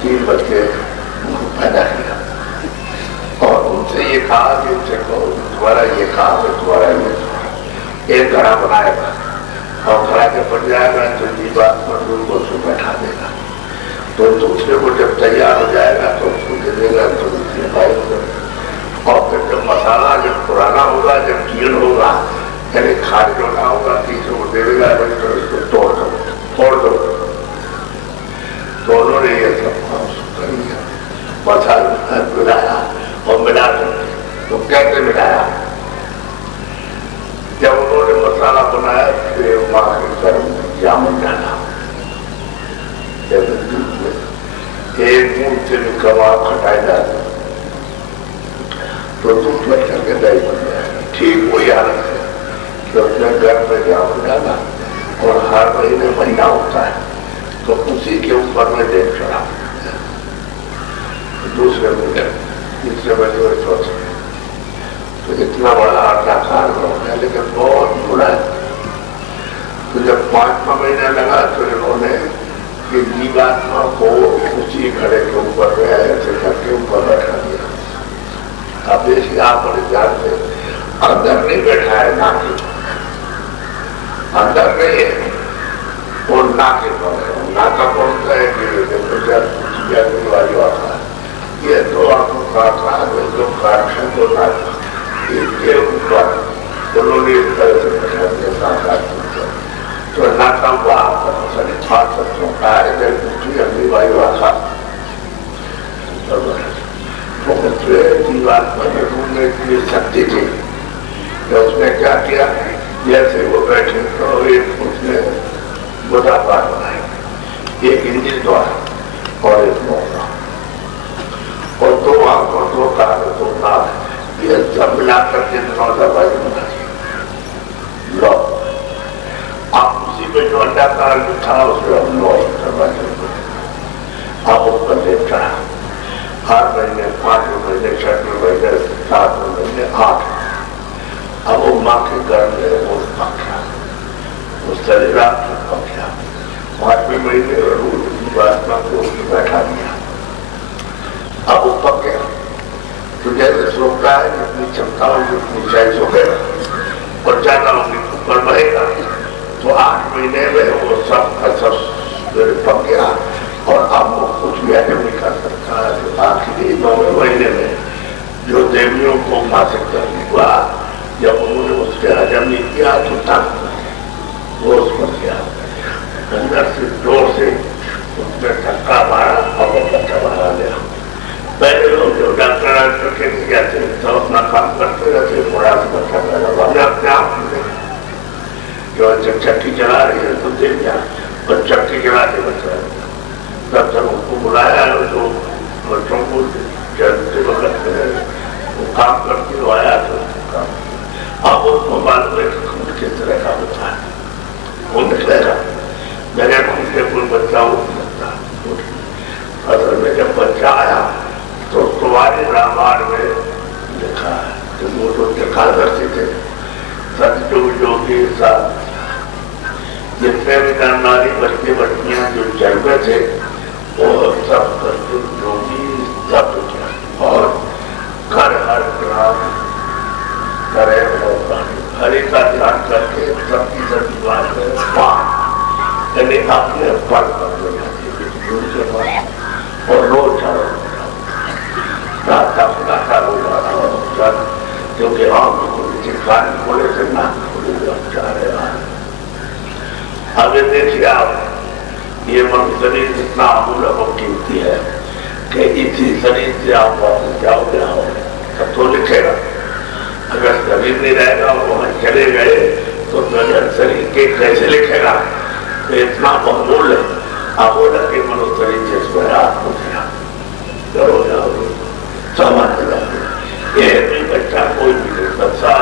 3 बच्चे पैदा किया और उनसे ये कहा कि उनसे तुम्हारा ये काम है, तुम्हारा ये एक घड़ा बनाएगा और खड़ा के पड़ जाएगा तो जीवात मजदूर को उसको बैठा देगा, तो दूसरे को जब तैयार हो जाएगा तो उसको दे देगा तो दूसरे भाई और फिर जब मसाला जब पुराना होगा, जब जीर्ण होगा यानी खाद होना होगा, तीसरे को दे देगा तो उसको तोड़ दो। तो उन्होंने ये सब कर लिया, मसाला मिलाया और मिला तो कैसे मिलाया? जब उन्होंने मसाला बनाया फिर माँ के घर में जामुन डाला, एक मूर्ति में कमा खटाई डाला तो दूध बच के दही बन जाएगा। ठीक वही हालत है कि अपने घर में जाओ जाना और हर महीने महीना होता है तो उसी के ऊपर में देख चढ़ा दूसरे महीने तीसरे महीने में चौथे तो इतना बड़ा आकार हो गया, लेकिन बहुत बुरा है। तो जब 5वां महीना लगा तो इन्होंने कि जीवात्मा को उसी घड़े के ऊपर में ऐसे घर के ऊपर बैठा दिया। अब देखिए आप बड़े ध्यान से अंदर नहीं बैठा है, नाके अंदर नहीं है, वो नाके पर है। नाका कौन सा है कि वायु आता है, ये तो आपको काटा है जो काट है तो नाका इसके ऊपर उन्होंने इस तरह से बैठा दिया। तो नाका हुआ सभी 5 सत्यों का है जब दूसरी अग्नि वायु आखा जीवात्मा में ढूंढने की शक्ति थी। तो उसने क्या किया, जैसे वो बैठे तो एक उसने बुधा पार बनाई, एक इंजन द्वारा और एक मौका और 2 आंख और 2 कान 2 नाक, ये सब मिलाकर के 9 वायु बना दी। लो आप उसी में जो अंडाकार था उसमें हम 9 वायु आप उस पर देख चढ़ा। हर महीने 5वें महीने 6वें महीने 7वें महीने 8 अब वो माँ के घर में वो पक गया, उस शरीर आपसे पक गया। 5वें महीने रोज जीवात्मा को बैठा दिया। अब वो पक गया तो जैसे सोता है जितनी क्षमता होगी उतनी ऊंचाई सो गया और ज्यादा होगी ऊपर बढ़ेगा। तो 8 महीने में वो सब का सब पक गया और अब वो कुछ भी हजम नहीं कर सकता है। तो आखिरी 9वें महीने में जो देवियों को मासिक दर्द हुआ, जब उन्होंने उसके हजम नहीं किया तो तक वो उस पर गया, अंदर से जोर से उसने धक्का मारा और वो धक्का मारा लिया। पहले लोग जो डॉक्टर के दिया थे तो अपना काम करते रहते, थोड़ा सा बच्चा पैदा अपने आप जो चक्की चला रही है तो देख गया और चक्की चलाते बच्चा तब तक उनको बुलाया तो बच्चों को चलते वक्त वो काम करके तो आया तो अब उसको मालूम है कि किस तरह का होता है, वो निकलेगा मेरे खून के कोई बच्चा उठ सकता। असल में जब बच्चा आया तो तुम्हारे रामायण में लिखा है कि वो तो चक्रदर्शी थे, सतयुग योगी साथ जितने भी नारी बच्चे बच्चियां जो जल में थे वो सब सतयुग योगी सब और घर हर ग्राम करे हरे का ध्यान करके सबकी सभी बात यानी अपने पल पर और रोज क्योंकि हम कान खोले से ना खोले जा रहे हैं। आगे देखिए आप ये मन शरीर इतना अमूल्य और कीमती है कि इसी शरीर से आप वापस जाओगे तब तो लिखेगा। अगर शरीर नहीं रहेगा और वहां चले गए तो बगैर शरीर के कैसे लिखेगा। तो इतना बहुमूल्य आप बोला कि मनुष्य शरीर जिसमें आप हो गया करो जाओ समझ ये भी बच्चा कोई भी बच्चा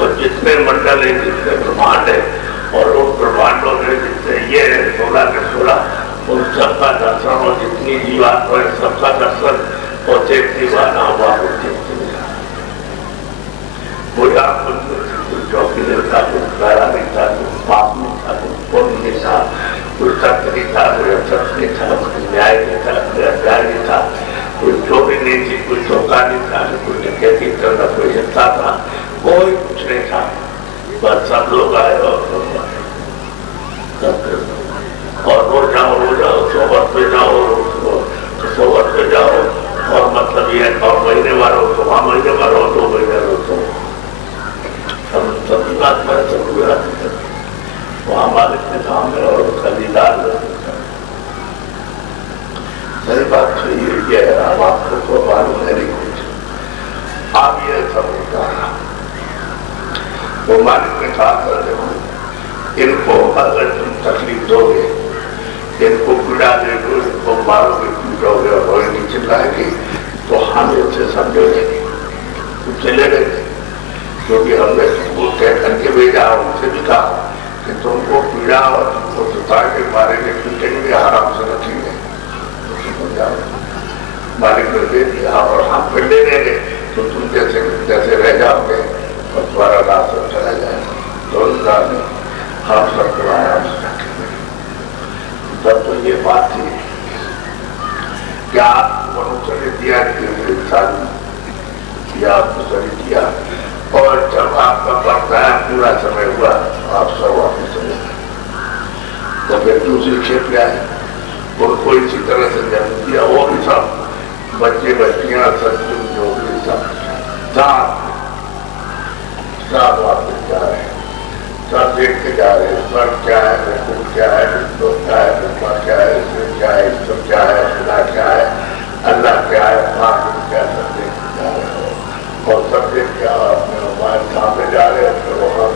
और जितने मंडल है जितने ब्रह्मांड है और उन ब्रह्मांडों में जितने ये 16 के 16 उन सबका दर्शन और जितनी जीवात्मा है सबका दर्शन और देखती बाना हुआ कोई आपको चौकी देवता को गारा नहीं था, कोई पाप नहीं था, कोई पुण्य नहीं था, कोई सत्य नहीं था, कोई असत्य नहीं था, कोई न्याय नहीं था, कोई अन्याय नहीं था, कोई चोरी नहीं थी, कोई धोखा नहीं था, कोई डकैती करना, कोई हिंसा था, कोई कुछ नहीं था। बस सब लोग आए और रोज जाओ सोबत पे जाओ सोबत पे जाओ और मतलब ये 9 महीने मारो तो 2 महीने मारो 2 महीने रो तो सभी बात में सब वहाँ मालिक के सामने और खरीदार सही बात सही है। अब आपको तो मालूम है नहीं कुछ आप ये सब होता है। वो मालिक ने कहा कर देखो इनको अगर तुम तकलीफ दोगे, इनको पीड़ा देगे, इनको मारोगे पीटोगे और रोएंगे चिल्लाएंगे तो हम इनसे समझेंगे तो चले गए। क्योंकि हमने तुमको कह करके भेजा, उनसे भी कहा कि तुमको पीड़ा और तुमको सता के बारे में पीटेंगे, आराम से रखेंगे, मालिक ने दे दिया और हम फिर ले लेंगे तो तुम जैसे जैसे रह जाओगे और तुम्हारा रास्ता चला जाएगा। तो इंसान ने हम सब करवाया, तब तो ये बात थी क्या आपको मनुष्य ने दिया कि इंसान किया, आपको शरीर किया, और जब आपका बढ़ता है पूरा समय हुआ आप सब वापस चले गए। तो फिर दूसरी खेप क्या है, उनको इसी तरह से जन्म दिया, वो भी सब बच्चे बच्चियां सत्सुग जो भी सब वापस जा रहे हैं, सब देखते जा रहे हैं, स्वर्ग क्या है, वैकुंठ क्या है, विष्णु क्या है, ब्रह्मा क्या है, शिव क्या है, ईश्वर क्या है, खुदा क्या है, अल्लाह क्या है, महावीर क्या, सब देखते जा रहे हैं। और सब देख क्या अपने मोबाइल सामने जा रहे हैं, फिर वहां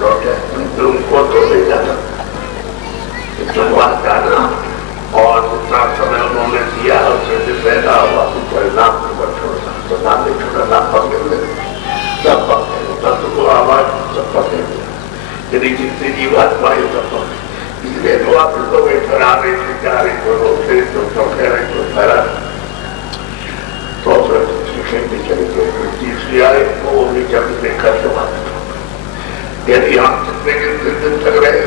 लौटे उनको तो ले जाना जाना और जितना समय उन्होंने दिया उससे भी पैदा हुआ परिणाम छोड़ना, तो नाम नहीं छोड़ा, नाम पकड़े सब पकड़े, तत्व को आवाज सब पकड़े, यदि जितनी जीवात्मा ये सब पकड़े। इसलिए तो आप लोग इधर आ रहे थे, जा रहे तो रोकते तो कह रहे तो ठहरा, तो फिर शिक्षण भी चले गए। तीसरी आए तो वो भी जब देखा तो बात, यदि हम कितने दिन तक रहे,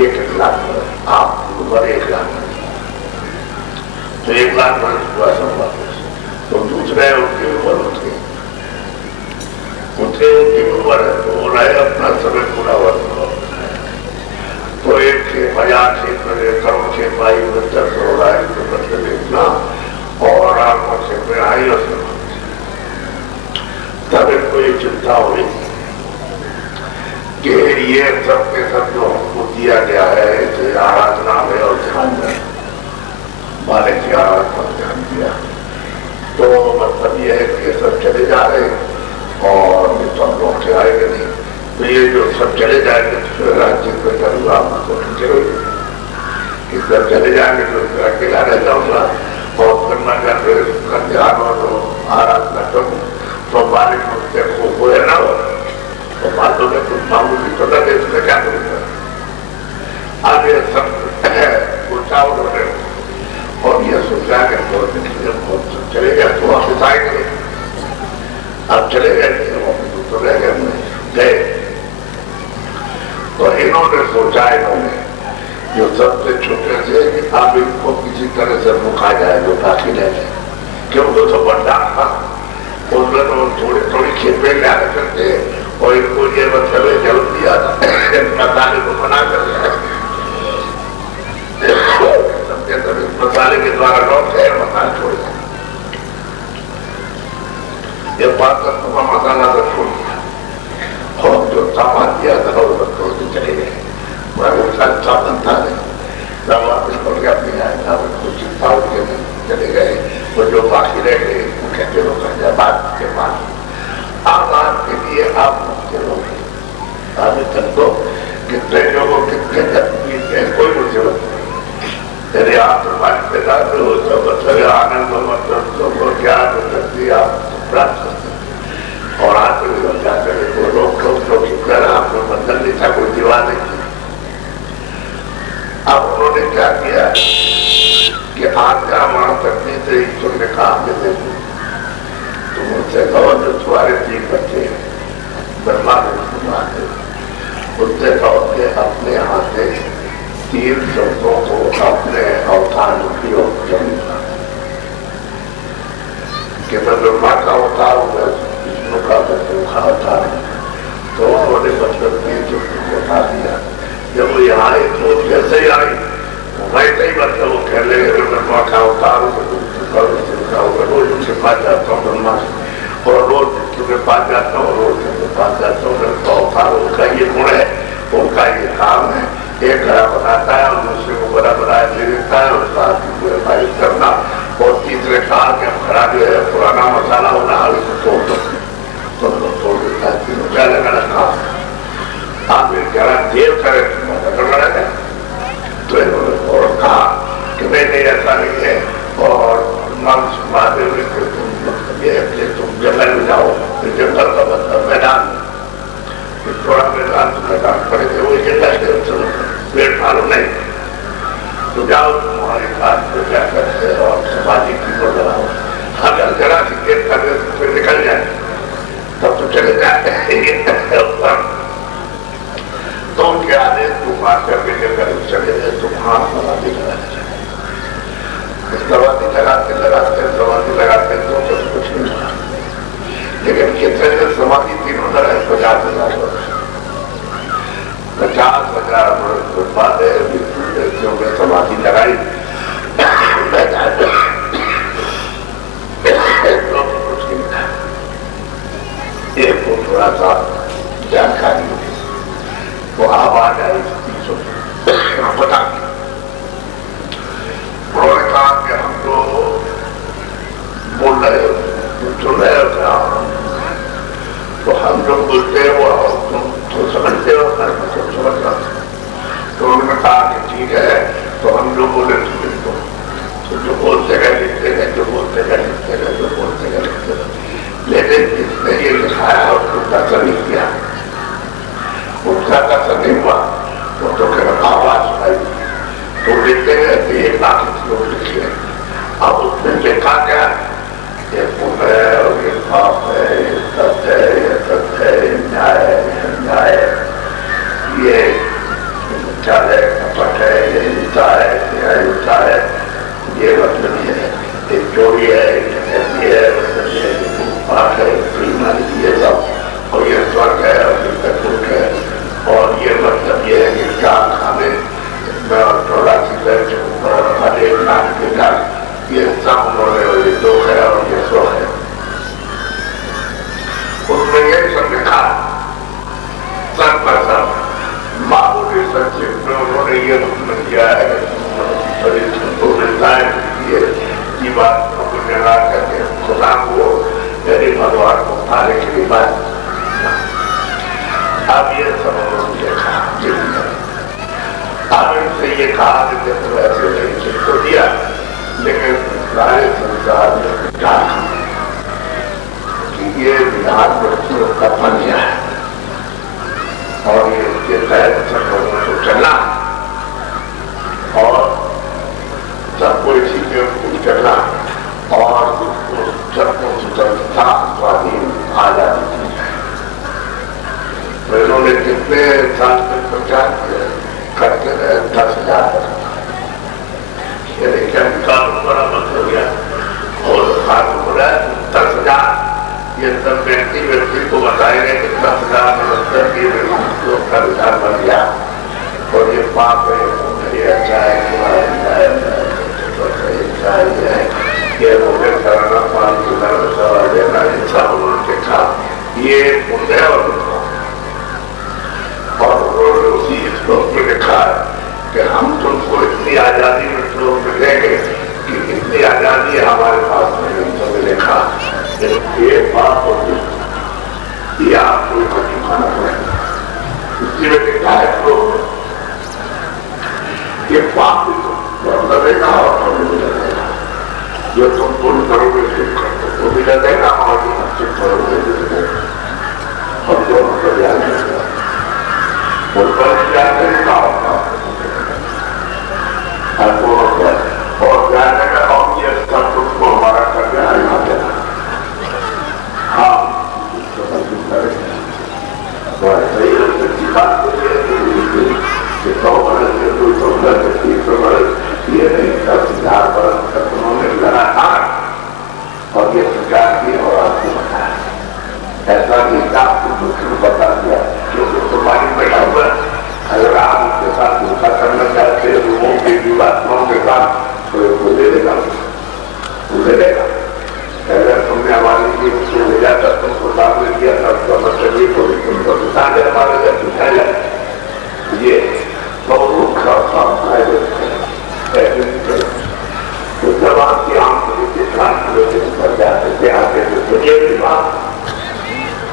1 लाख आप उम्र 1 लाख, तो 1 लाख वर्ष हुआ सब वापस। तो दूसरे उनकी उम्र उठे उनकी उम्र है तो वो रहे अपना समय पूरा वर्ष। तो 1 से 50 से करोड़ से 22 हो रहा है, तो मतलब इतना और आपको से आई और तब इनको ये चिंता हुई कि ये सब के सब जो हमको दिया गया है इसे आराधना में और ध्यान में, मालिक की आराधना ध्यान दिया, तो मतलब ये है कि ये सब चले जा रहे और ये तो हम लोग से आएंगे नहीं, तो ये जो सब चले जाएंगे तो राज्य को करूँगा, आपको कि सब चले जाएंगे तो फिर अकेला रह जाऊंगा और फिर मैं घर ध्यान और आराधना करूँ तो मालिक मुझसे हो ना हो, तो बातों में कुछ मामूली तो लगे, इसमें क्या करूँगा। आगे सब उठा उन्होंने और ये सोचा कि चले गए तो वापस आएंगे, अब चले गए तो रह गए। तो इन्होंने सोचा, इन्होंने जो सबसे छोटे से अब इनको किसी तरह से रुका जाए, जो बाकी रह जाए, क्योंकि तो बड़ा था उसमें तो थोड़ी थोड़ी खेपे ला करते और इनको ये मतलब जल दिया था मसाले को बना कर मसाले के द्वारा लौट गए, मसाला छोड़ दिया, ये बात का मसाला तो छोड़ दिया और जो सामान दिया था वो छोड़ के चले गए। साधन था सब वापस पड़ गया, अपनी आएगा कुछ चिंता उनके चले गए, वो जो बाकी रह गए कहते लोग बात के बाद अब आपके लिए आप मुख्य लोग आगे तक तो कितने लोगों कितने कोई मुसीबत नहीं, यदि आप पैदा हो तो मतलब आनंद मतलब ज्ञान हो सकती आप प्राप्त कर सकते और आत्मनिर्भरता करे वो लोग कर आपको बंधन नहीं था, कोई दीवार नहीं थी। अब उन्होंने क्या किया कि आज्ञा वहां तक नहीं थे, ईश्वर ने कहा कि तुम उनसे कहो जो तुम्हारे 3 बच्चे ब्रह्मा विष्णु उनसे कहो कि अपने हाथ से 3 शब्दों को अपने अवतार उपयोग करूंगा कि मैं ब्रह्मा का अवतार हूँ, विष्णु का अवतार, तो उन्होंने मतलब 3 शब्दों को बता दिया। जब वो यहाँ आई तो जैसे ही आई वैसे ही मतलब वो कह ले ब्रह्मा का अवतार रोज उनके पास जाता हूँ ब्रह्मा से और रोज विष्णु के पास जाता हूँ, रोज के पास जाता हूँ, उनका अवतार उनका ये गुण है, उनका ये काम है, एक घड़ा बनाता है और दूसरे को बड़ा बनाया दे देता है और साथ ही करना और तीसरे कहा कि घड़ा जो है पुराना मसाला होना उसको तोड़ दो, तो तोड़ देता है, तीनों क्या लगाना काम आप घड़ा देव करे तो इन्होंने और कहा कि नहीं ऐसा नहीं है और महादेव ने तुम जंगल में जाओ تو جاؤ تمہارے کام کو کیا کرتے ہو اور سماجی کی کو بناؤ. اگر ذرا سی دیر کرنے سے پھر نکل جائے تب تو چلے جاتے ہیں. تم کیا دے تم آ کر کے کر چلے جائے تم ہاتھ سماجی لگاتے سماجی لگاتے تو کچھ نہیں ہوتا. لیکن کتنے دن سماجی 3,000 ہے 50,000 برس بعد سماجی لگائی کچھ نہیں تھا. ایک کو تھوڑا سا جانکاری ہوئی وہ آواز آئی بتا انہوں نے کہا کہ ہم تو بول رہے سن رہے ہو تو ہم جو بولتے ہیں وہ تم سمجھتے ہو سمجھنا. تو انہوں نے کہا کہ ٹھیک ہے تو ہم جو بولے تو جو بولتے گئے لکھتے گئے جو بولتے گئے لکھتے گئے جو بولتے گئے لکھتے گئے. لیکن اس نے یہ لکھایا اور اس کا اثر نہیں کیا. اس کا اثر نہیں ہوا تو کہ آواز سنائی تو لکھتے گئے کہ 1,00,000 لوگ لکھے. اب اس نے لکھا کیا یہ پن ہے اور یہ پاپ ہے یہ سچ ہے یہ سچ ہے نیائے یہ چال ہے کپٹ ہے یہ ہنسا ہے ہنسا ہے یہ مطلب ہے یہ چوری ہے یہ ہے مطلب یہ پاٹ ہے یہ سب اور یہ سورگ ہے اور یہ تک ہے اور یہ مطلب یہ ہے کہ کیا کھانے میں اور تھوڑا سی بیٹھ اور ہر ایک نام کے نام یہ سب انہوں نے اور یہ دکھ ہے اور یہ سو ہے. اس میں یہ سب لکھا سب کا سب معمولی سچ میں انہوں نے یہ حکم کیا ہے یہ بات کو نگاہ کر کے خدا کو میرے بھگوان کو پانے کے لیے بات. اب یہ سب انہوں نے دیکھا اب ان سے یہ کہا کہ جب ایسے نہیں جن کو دیا لیکن سارے سنسار نے کہا کہ یہ بہار بچوں کا پنجہ ہے اور یہ اس کے تحت سب لوگوں کو چلنا اور سب کو اسی کے خوب چلنا اور سب کو سوتنترتا سوادھین آزادی کی جائے. تو انہوں نے کتنے سال تک پرچار کیا کرتے رہے 10,000 یعنی کیا قانون برآمد ہو گیا اور قانون ہو رہا ہے 10,000 یہ سب ویکتی کو بتائے گئے کہ 10,000 کی لوگ کا وچار بن گیا اور یہ پاپ ہے یہ اچھا ہے یہ مجھے کرنا پانی کی طرف سوال دینا یہ سب انہوں نے دیکھا یہ پنڈے اور انہوں نے اسی اسلوک میں لکھا ہے کہ ہم تم کو اتنی آزادی میں اسلوک میں دیں گے کہ اتنی آزادی ہمارے پاس نہیں. انہوں نے لکھا یہ بات ہوتی یہ آپ کو چکانا پڑے گا. اسی میں لکھا ہے تو یہ پاپ لگے گا اور لگے گا جو تم پوری کرو گے وہ بھی لگے گا اور کرو گے اور دونوں کو دھیان رکھے گا اور جانے کا اور یہ سب کچھ کو ہمارا کر کے آئے گا دینا. ہاں صحیح سچی بات تو یہ 100 برس 200 برس 300 برس یہ نہیں 10,000 برس تک انہوں نے لگاتار اور یہ سرکار کی اور آپ کو بتایا ایسا نہیں آپ کو دوسروں بتا دیا کیونکہ تمہاری بیٹھا ہوا اگر آپ اس کے ساتھ دھوکا کرنا چاہتے ہیں روحوں کے جیواتماؤں کے ساتھ تو اس کو دے دے گا اسے دے گا. اگر تم نے ہمارے لیے اس کو بھیجا تھا تم کو سامنے کیا تھا اس کا مطلب یہ کوئی تم کو بتا دے ہمارے جب پوچھا جائے یہ بہت خاصا فائدے تو جب آپ کی آنکھوں کے ساتھ پر جاتے تھے آتے تھے تو یہ بھی بات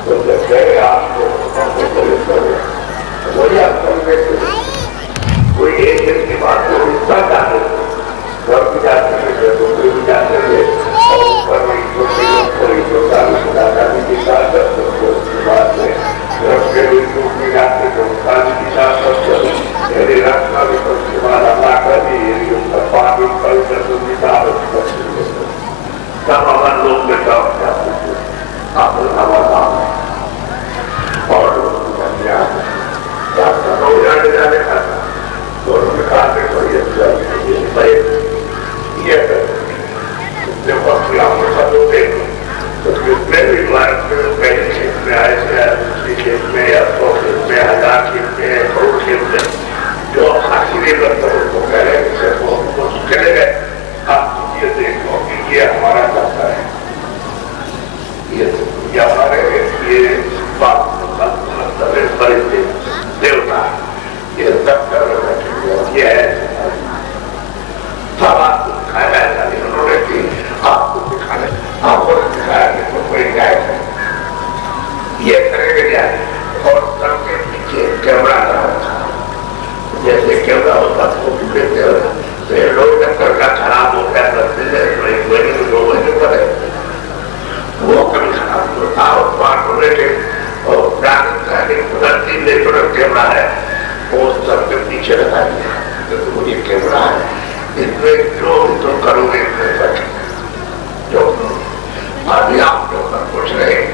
تو جب گئے آپ کو وہی آپ کرتے تھے کوئی ایک دن کی بات کو حصہ جاتے تھے گھر بھی جاتے تھے دوسرے بھی جاتے تھے اور اوپر میں کوئی جو تعلق دادی کی ساتھ اس کے بعد میں گھر کے بھی ٹوٹ میں جاتے تھے اس کی ساتھ یہ مطلب کو کہہ رہے ہیں کہ وہ چلے گئے. آپ یہ دیکھو کہ یہ ہمارا دفتر ہے, یہ ہمارے یہ بات مطلب بڑے دیوتا یہ دفتر میں بیٹھے ہوئے, یہ ہے سب آپ کو دکھایا جائے. انہوں نے کہ آپ کو دکھانے, آپ کو دکھایا کہ تو کوئی جائے یہ کرے گا جائے. اور سب کے پیچھے کیمرہ رہا تھا, جیسے کیمرہ ہوتا تو دیتے ہوتا تو یہ لوگ ڈاکٹر کا خراب ہو گیا کرتے ہیں تو ایک مہینے میں 2 مہینے پر ہے وہ کبھی خراب ہوتا اور بات ہونے کے اور قدرتی نیچرل کیمرہ ہے وہ سب کے پیچھے رکھا دیا. تو یہ کیمرہ ہے اس میں جو تو کرو گے جو ابھی آپ لوگ پوچھ رہے ہیں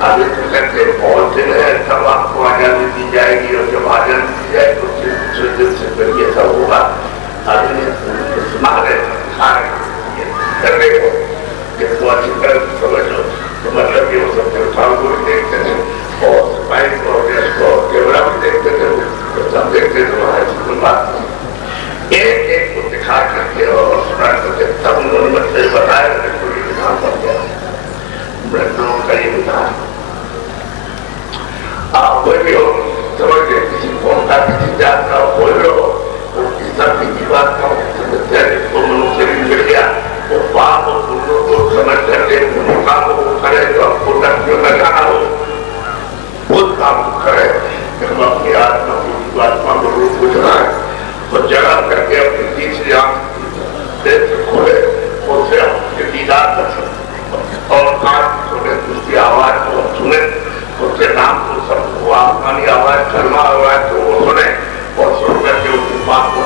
ابھی تو کہتے بہت دن ہے تب آپ کو آزادی دی جائے گی اور جب آزادی دی جائے تو دن سے پھر یہ سب ہوگا. ابھی سارے کرنے کو کہ تو اچھی طرح سمجھ لو تو مطلب کہ وہ سب پروفارم کو بھی دیکھتے تھے اور سپاہی کو ڈریس کو کیمرہ بھی دیکھتے تھے تو سب دیکھتے تھے وہاں بات ایک ایک کو دکھا کر کے اور سنا کر کے تب انہوں نے مجھے بتایا کہ کوئی نام بن گیا لوگوں کا یہ بتا. آپ کوئی بھی ہو سمجھ گئے کسی قوم کا کسی جات کا کوئی بھی ہو اس سب کی بات کا کو منہ سے بھی مل گیا وہ باپ اور پوروں کو سمجھ کر کے ان کام کو کرے تو آپ کو ڈاکٹروں کا جانا ہو خود کام کو کرے کہ ہم اپنی آتما کی آتما کو روپ کو چلائیں اور جگہ کر کے اپنی تیسری آنکھ دل سے کھولے اور سے آپ کے دیدار کر سکتے اور کان سنے دوسری آواز کو سنے اس کے نام کو سب کو آسمانی آواز کلمہ آواز تو وہ سنے اور سن کر کے اس کی بات کو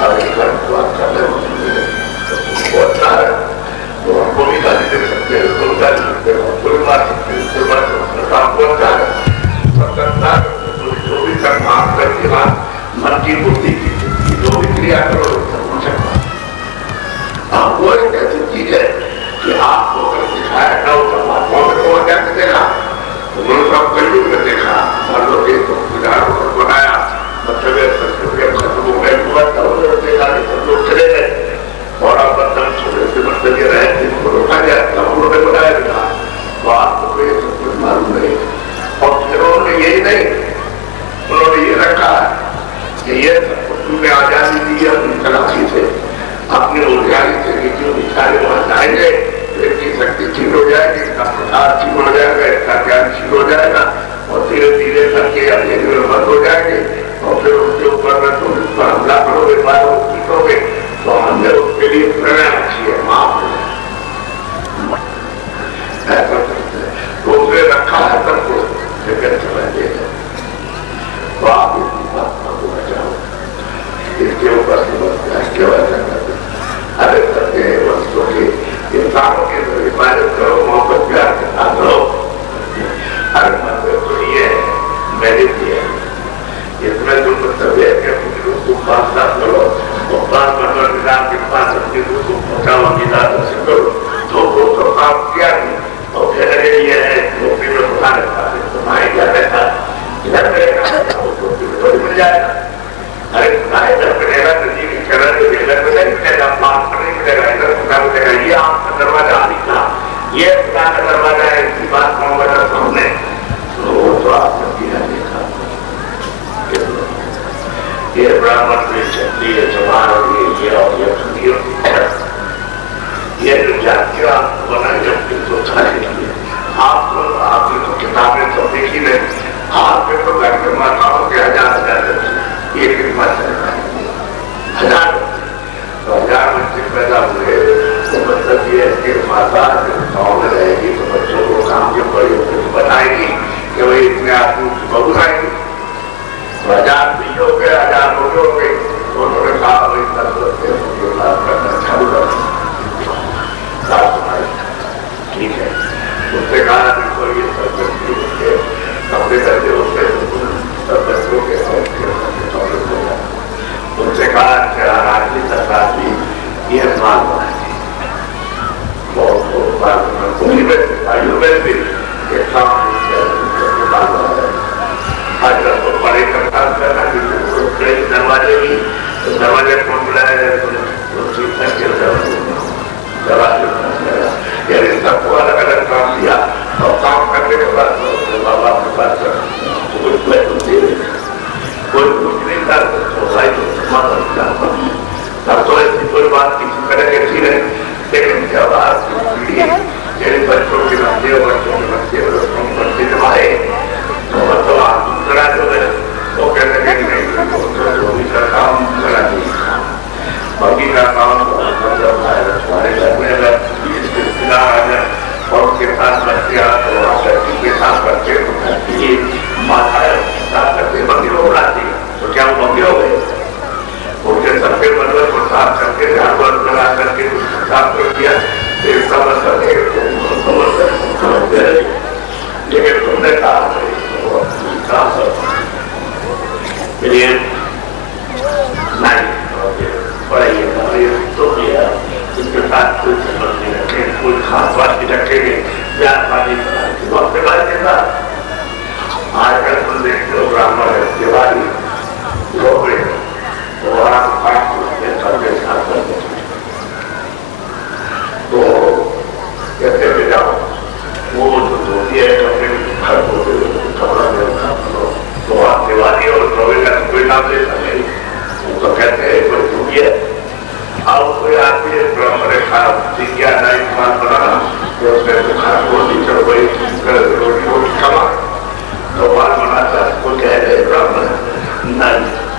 اب ایک بار بات کر لیں وہ اچھا ہے تو ہم کو بھی گالی دے سکتے ہیں تو گالی سکتے ہیں کوئی مار سکتے ہیں کوئی بات سکتے ہیں کام کو اچھا ہے سب کرتا ہے جو بھی کر کام کر کے بعد من کی بودھی کی جو بھی کریا کرو آپ وہ ایک ایسی چیز ہے کہ آپ کو اگر دکھایا نہ ہو پرماتما میں تو کیا کہ دیکھا انہوں نے سب کلو میں دیکھا مان لو کہ تو بنایا مطلب ختم ہو گئے دیکھا کہ سب لوگ چلے گئے اور آپ مطلب چھوٹے سے مطلب یہ رہے تھے ان کو روکا گیا تب انہوں نے بنایا تھا تو آپ کو یہ سب کچھ معلوم نہیں. اور پھر انہوں نے یہی نہیں انہوں نے یہ رکھا کہ یہ سب کچھ میں آزادی دی ہے اپنی تلاشی سے اپنے روزگاری سے جو بیچارے وہاں جائیں گے تو اس کی شکتی چھین ہو جائے گی اس کا پرچار چھین ہو جائے گا اس کا جان چھین ہو جائے گا اور دھیرے دھیرے کر کے اپنے جو بند ہو جائیں گے اور پھر اس کے اوپر میں تم اس پر حملہ کرو گے مارو پیٹو گے تو ہم نے اس کے لیے پریرنا رکھی ہے معاف ایسا دوسرے رکھا ہے سب کو لیکن سمجھے تو آپ اس کی بات کو بچاؤ اس کے اوپر اس کے وجہ ارے سکتے وقتوں کے انسانوں کے عبادت کرو محبت پیار کے ساتھ رہو. ہر مطلب تو یہ ہے میں نے دیا اس میں جو مطلب ہے کہ اپنی روح کو پاس ساتھ کرو اور پاس بنور نظام کے پاس اپنی روح کو پہنچاؤ نظام سے کرو تو وہ تو کام کیا نہیں اور پھر ارے یہ ہے نوکری میں بتانے پاتے تمہارے کیا رہتا ادھر رہے گا وہ نوکری میں تھوڑی مل جائے گا. ارے ادھر ملے گا تو جی کرنا تو ادھر میں نہیں ملے گا پاس پر نہیں ملے گا ادھر خدا ملے گا. یہ آپ کا دروازہ نکلا یہ خدا کا دروازہ ہے اس کی بات محمد رسول نے تو آپ نے کیا دیکھا یہ برہمن کی شکتی ہے زبان اور یہ یہ جو جاتیہ آپ کو بنائے جب کہ تو ساری آپ نے تو کتابیں تو دیکھی نہیں آپ نے تو گھر کے ماتاؤں کے 1000 یہ خدمت ہے 1000 بچے پیدا ہوئے تو مطلب یہ ہے کہ ماتا گاؤں میں رہے گی تو بچوں کو کام کے بڑی ہوتے بتائے گی کہ بھائی اتنے آدمی کی بہو آئے گی تو 1000 بھی ہو گئے 1000 ہو گئے تو انہوں نے کہا بھائی کرنا چالو کر ٹھیک ہے اس سے کہا بالکل یہ سب بچے ہوتے کپڑے کرتے ہوتے سب بچوں کے ان سے کہا کہ راجی سرکار بھی یہ مال بنائے گی اور بھی ये माथा करके मंदिर को बुलाती है तो क्या वो मंदिर हो गए? उनके सबके मंदिर को साफ करके झाड़ू लगा करके साफ कर दिया फिर समझ लेकिन तुमने कहा नहीं तो किया इसके साथ कोई समझ नहीं रखे कोई खास बात नहीं रखेंगे प्यार पानी वक्त बात के साथ आजकल तुम देखते हो ब्राह्मण है दिवाली लोग तो कहते हुए जाओ वो जो धोती है कपड़े घर धोते कपड़ा तो आप दिवाली और चौबीस का कोई नाम ले सकते वो तो कहते हैं कोई धोती है और कोई आदमी ब्राह्मण खा दिया नहीं खान बनाना तो उसने खा रोटी चढ़ गई रोटी रोटी कमा तो बाल बनाता कोई कह रहे ब्राह्मण नहीं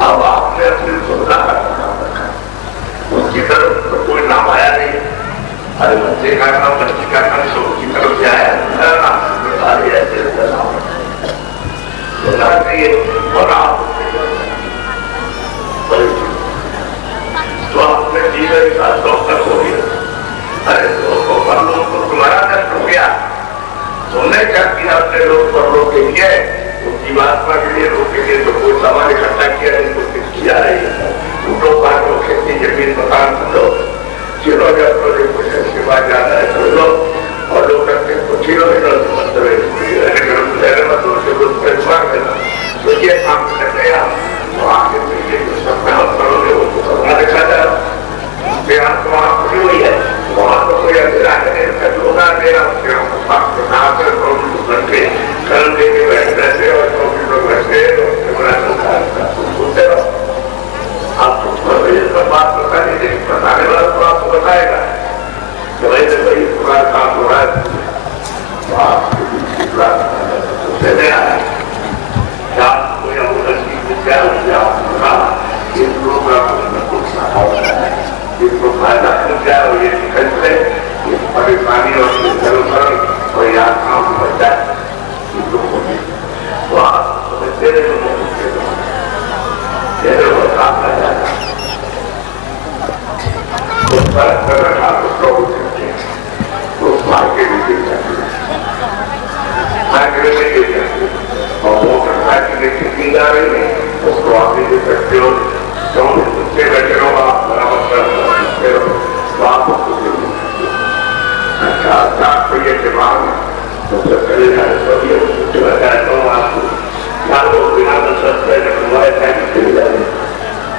अब आपने अपनी सुविधा का नाम रखा उसकी तरफ तो कोई नाम आया नहीं अरे बच्चे का नाम बच्ची का नाम सबकी तरफ से आया मेरा नाम ऐसे नाम चाहिए और आप तो आपने जीवन का डॉक्टर हो गया अरे दोस्तों पर लोग को तुम्हारा नष्ट हो गया तुमने क्या किया अपने लोग पर लोग के लिए जीवात्मा के लिए रोकेंगे तो कोई सामान इकट्ठा किया इनको किया टूटो काटो खेती जमीन मकान समझो जिन्होंने अपने कुछ इसके बाद जाना है समझ लो और लोग करते कुछ ही मतलब तो ये काम कर गया तो आगे करोगे वो सपना देखा जाए तो वहाँ खुली हुई है वहाँ तो कोई अंधेरा होगा मेरा कल देखे बैठे और चौबीस लोग बैठे सुनते रहो आप बात बता दीजिए बताने वाला तो आपको बताएगा कि वैसे वही पूरा काम हो रहा है तो आप सुनते नहीं आया क्या कोई क्या इन प्रोग्राम में कुछ इनको फायदा मिल जाए और ये निकल जाए इस परेशानी और जरूरत और यात्राओं को बचाए तो आप तेरे को काम कर जाता उस पर रखा तो उस मार्केट में गिर जाती मार्केट में गिर जाती और मोटरसाइकिल कितनी जा रही है उसको आप भी दे सकते हो जो उससे बैठे रहो आप बराबर करते रहो तो आप उसको अच्छा अच्छा तो ये दिमाग तो चले जाए तो बताया तो आपको क्या लोग बिना सस्ते चल जाए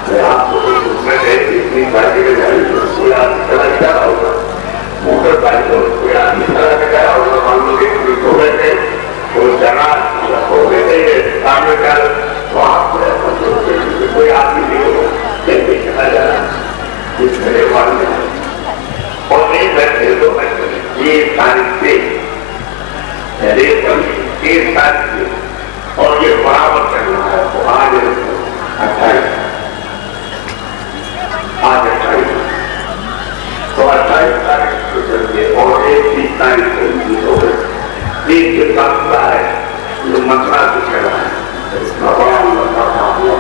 मैं आपको उसमें इतनी गाड़ी में जाए कोई आदमी चला जा रहा होगा मोटरसाइकिल कोई आदमी चला के जा रहा होगा मान लो कि तो बैठे कोई जना हो गए सामने कर तो आपको कोई आदमी नहीं हो कैसे चला जा रहा इस मेरे वाले और नहीं बैठे तो ये तारीख से और ये बराबर करना है तो आज 28 तो 28 तारीख को चलिए और 31 तारीख को एक जो ताकता है जो मसला से चला है इसका बड़ा मसला हुआ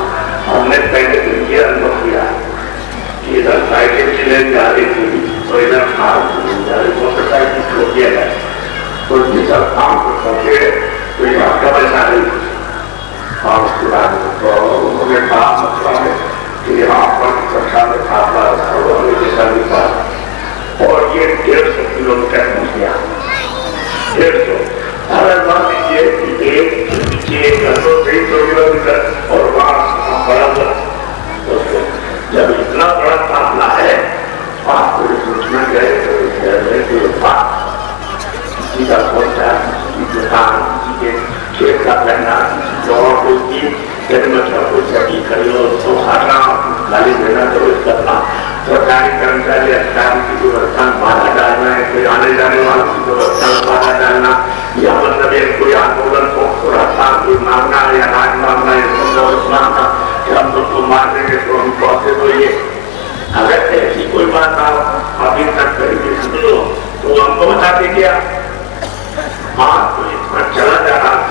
हमने पहले दिन ये अनुभव किया कि इधर साइकिल चले जा रही थी तो इधर मोटरसाइकिल को किया जाए तो जिस काम को करके कोई आपका पैसा नहीं और उसके बाद तो उन्होंने कहा मसला है कि यहाँ पर कक्षा में छात्रा जैसा भी था और ये 150 किलोमीटर पहुँच गया 150 अगर मान लीजिए कि एक घंटों 300 किलोमीटर और वहाँ बराबर जब इतना बड़ा सामना है आपको सूचना गए तो सीधा पहुंचा दुकान खेत का पहना लोगों को को चकी खरीदो तो खाना गाली देना तो करना सरकारी कर्मचारी अधिकारी की व्यवस्था में बाधा डालना है कोई आने जाने वालों की व्यवस्था में बाधा डालना या मतलब एक कोई आंदोलन को रास्ता कोई मांगना या अनाज मांगना या व्यवस्था का कि हम लोग को मार देंगे तो हम पहुंचे तो ये अगर ऐसी कोई बात आप अभी तक करेंगे तो हमको बताते क्या हाँ तो इस पर चला जा रहा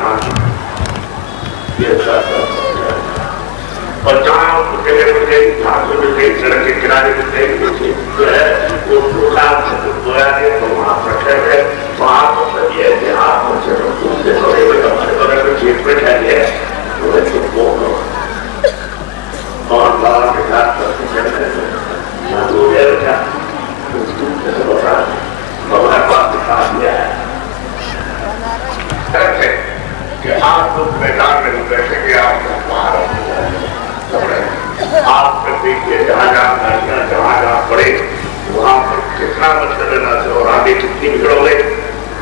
रास्ते में कहीं सड़क के किनारे में कहीं कुछ जो है वो प्रोग्राम से कुछ बोया नहीं तो वहाँ पर ठहर गए। वहाँ तो सब ये कि आप मुझसे दूसरे थोड़े हुए हमारे बगल में खेत में ठहरे तो ऐसे बोलो और बाबा के साथ करते चलते ना तो ये रखा कैसे बता बाबा ने बात दिखा दिया है कि आप लोग मैदान में बैठेंगे आप आप देखिए जहाँ जहाँ गाड़ियाँ जहाँ पड़े वहाँ पर कितना मच्छर रहना चाहिए और आगे कितनी बिगड़ोगे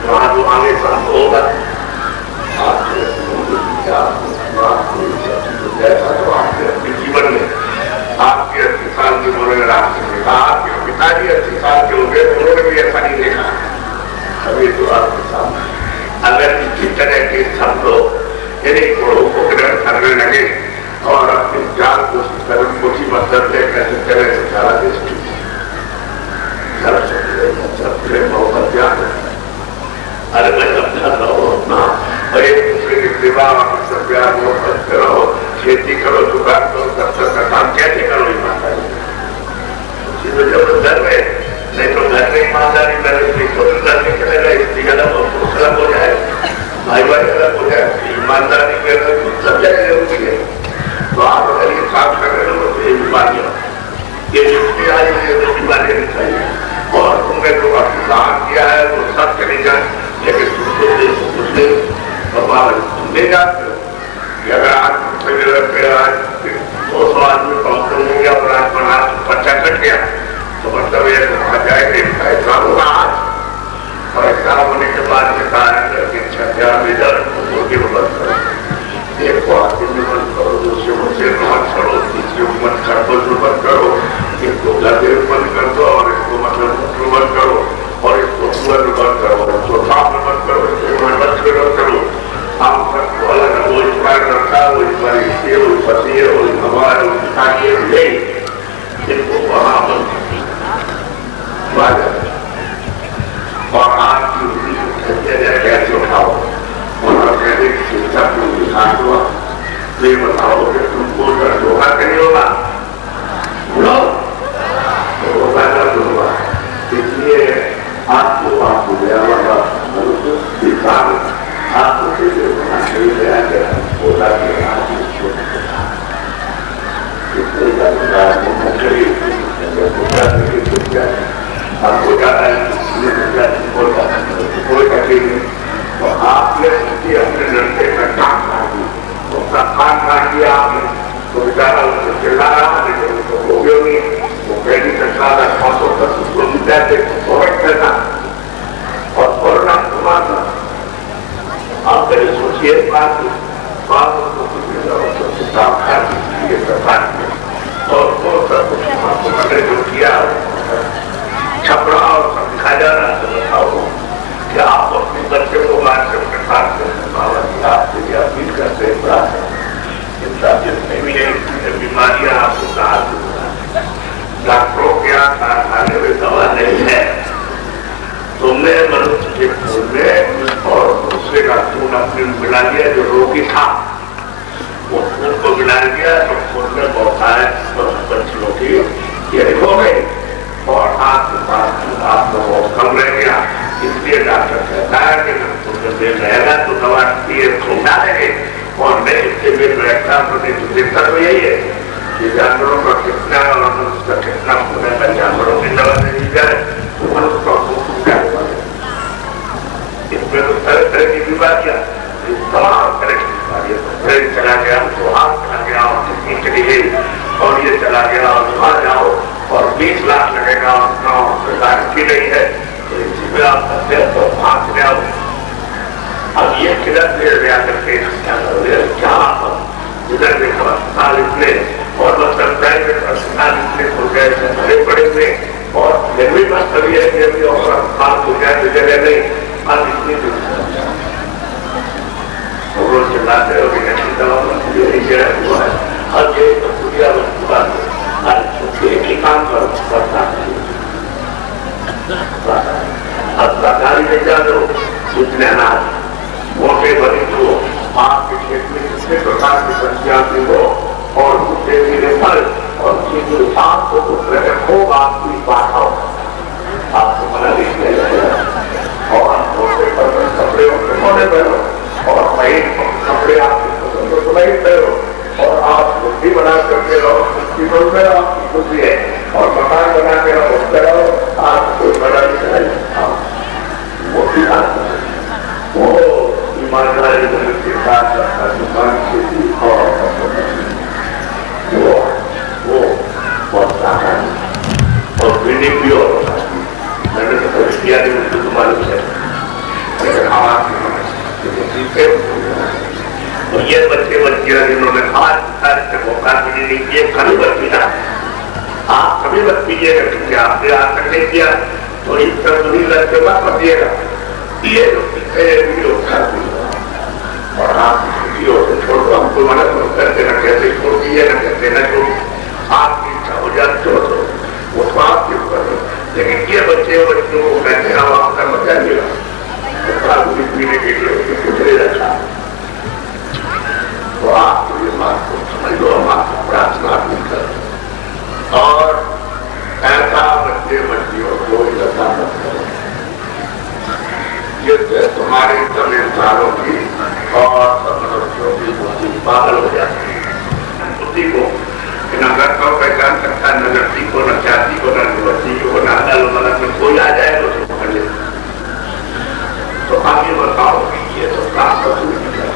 वहाँ जो आगे साफ होगा आपके अपने जीवन में आपके 80 साल की उम्र में आपके पिताजी 80 साल के हो गए उन्होंने भी ऐसा नहीं देखा। अभी तो आपके सामने अगर इसी तरह के सब लोग यदि गुणों को ग्रहण करने लगे और अपने ज्ञान को कोठी मतलब कैसे करें तो सारा देश बहुत ज्ञान अरे मैं समझाता हूँ अपना और एक दूसरे के विवाह प्यार मोहब्बत करो खेती करो दुकान करो दफ्तर का काम कैसे करो ईमानदारी तो जब घर में नहीं तो घर में ईमानदारी करे तो घर में चलेगा इसकी गलत अलग हो जाए भाई भाई अलग हो जाए ईमानदारी में सब जगह जरूरी है। तो आप अगर ये काम कर रहे हो तो ये बीमारियां ये जितनी आई हुई है तो बीमारियां नहीं चाहिए और तुमने जो काम किया है वो सब चली जाए लेकिन दूसरे तुम ले जाते हो कि अगर आज पे आज 200 आदमी पहुंच होंगे और आज बना बच्चा कट गया तो मतलब ये वहां जाएंगे ऐसा होगा आज और ऐसा होने के बाद में कहा कि छठा मुर्गी में बंद करो एक को आदमी में बंद करो दूसरे को सिर मत छोड़ो तीसरे को मत खरबोज में बंद करो इसको गधे में बंद कर दो और इसको मतलब बंद करो और इसको कुएं में बंद करो इसको सांप में बंद करो इसको मच्छर में बंद करो आप सबको अलग अलग वो इस बार रखा वो इस बार इसके वो पति है वो हमारे ताकि नहीं इनको वहां बंद और आपकी कैसे उठाओ और कहने की शिक्षा को विकास हुआ तो ये बताओ कि तुमको धोखा नहीं होगा बोलो तो होगा दर्द होगा इसलिए आपको गया हुआ विकास आपको कैसे होना चाहिए होता आपको जाना तो आपने अपने लड़के का काम कर दिया उसका काम काट दिया आपने तो बेचारा उसको चिल्ला रहा लेकिन उसको हो गया नहीं वो पहली कक्षा का 510 उसको विद्यार्थी करना और कोरोना मारना आप पहले सोचिए बात और वो सब कुछ आपको मैंने जो किया छपड़ा और सब दिखा जा रहा है बताओ कि आप अपने बच्चे को मार के अपने साथ बाबा जी आपके लिए अपील करते हैं जितने भी बीमारियां आपको कहा डॉक्टरों के यहाँ कारखाने में दवा नहीं है तुमने मनुष्य के खून में और दूसरे का खून अपने मिला दिया जो रोगी था वो खून को मिला दिया तो खून में बहुत सारे बच्चों की ये हो गई और आपके पास आप लोगों कम रह गया इसलिए डॉक्टर कहता है कि तुमको देर रहेगा तो दवा छोटा देंगे और मैं इसके लिए बैठता तो दिक्कत तो यही है कि जानवरों का कितना और उसका कितना खून है जानवरों की दवा दे दी जाए तो मनुष्य का खून क्या होगा इसमें तो तरह तरह की बीमारियां तमाम तरह की बीमारियां ब्रेन चला गया तो हाथ चला गया और किडनी चली गई और ये चला गया और वहां जाओ और 20 लाख लगेगा और सरकार की नहीं है तो इसी में आप करते तो भाग ले आओ अब ये किधर ले गया करके क्या इधर देखो अस्पताल इतने और मतलब प्राइवेट अस्पताल इतने खुल गए भरे पड़े हुए और फिर भी बस कभी है कि अभी और अस्पताल खुल गया तो जगह नहीं अब इतनी रोज चिल्लाते हो कि अच्छी दवा नहीं हुआ है और ये तो दुनिया एक ही काम करता अब सरकारी में जा दो जितने अनाज मोटे बड़ी को आपके खेत में कितने प्रकार की सब्जियां भी हो और दूसरे फल और आप को खूब आपकी बाधा आपको मना नहीं किया जाएगा और मोटे पर कपड़े मोटे पहनो और नए कपड़े आपके पसंद को नहीं पहनो और आप बुद्धि बना करके रहो बुद्धि बोल में आपकी बुद्धि है और मकान बना के रहो उस तरह आपको बड़ा नहीं चाहिए मोटी वो ईमानदारी के साथ दुकान खेती और वो बहुत आसान और पीने की और मैंने तो किया नहीं मुझे तो मालूम है लेकिन आपकी सीखे तो ये बच्चे बच्चियां जिन्होंने आज से मौका भी नहीं किए कभी बच्ची ना आप कभी मत कीजिएगा क्योंकि आपने आज तक नहीं किया तो इस तरह लड़के मत बतिएगा ये जो सीखे भी लोग खाते और आप खुशियों से छोड़ दो हमको मदद करते न कहते छोड़ दिए न कहते न छोड़ आपकी इच्छा हो जाए छोड़ दो वो तो आपके ऊपर है लेकिन ये बच्चे बच्चों को कहते हैं वहां का मजा मिला तो पीने के लिए कुछ नहीं रखा तो आप ये बात को समझ लो हम आपको प्रार्थना भी कर और ऐसा बच्चे बच्चियों को लता मत करो जिससे तुम्हारे सब इंसानों की और सब मनुष्यों की बुद्धि पागल हो जाती है बुद्धि को न घर को पहचान सकता न व्यक्ति को न जाति को न निवृत्ति को न अदल मदद में कोई आ जाए तो पकड़ ले तो आप ये बताओ कि ये तो काम कसूर नहीं कर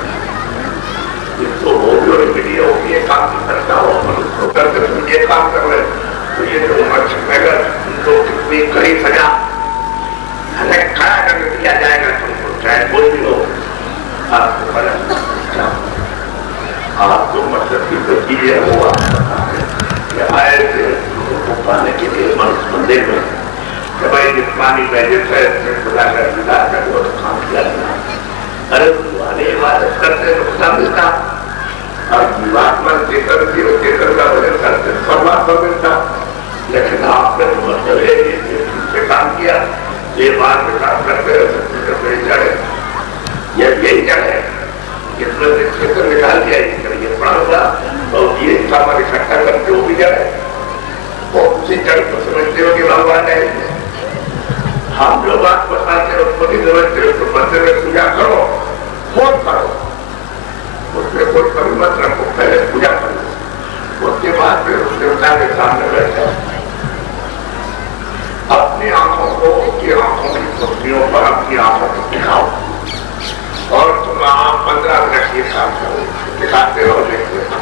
जिसको हो भी और मीडिया हो ये काम नहीं करता हो मनुष्य करके तुम ये काम कर रहे तो ये जो मगर उनको कितनी कड़ी सजा खड़ा करके दिया जाएगा तुमको चाहे कोई भी हो आपको बड़ा आपको मतलब की जो चीजें हुआ आए थे उनको पाने के लिए मनुष्य मंदिर में कि भाई जिस पानी में जैसे मिला कर वो काम किया अरे वाले इबादत करते तो खुदा मिलता और जीवात्मा चेतन जीव चेतन का वजन करते परमात्मा मिलता लेकिन आपने मतलब काम किया ये बात में काम करते रहे चढ़े यही चढ़े इसमें से क्षेत्र निकाल दिया ये पड़ा होगा और ये सामान इकट्ठा करके वो भी जाए वो उसी जड़ को समझते हो कि भगवान है हम जो बात बताते हो उसको नहीं समझते हो तो मंदिर में पूजा करो फोन करो उसमें कोई कभी मत रखो पहले पूजा करो उसके बाद फिर उस देवता के सामने बैठो अपनी आंखों को उसकी आंखों की खुशियों पर अपनी आंखों को दिखाओ और तुम आप 15 मिनट ये काम करो दिखाते रहो देखते रहो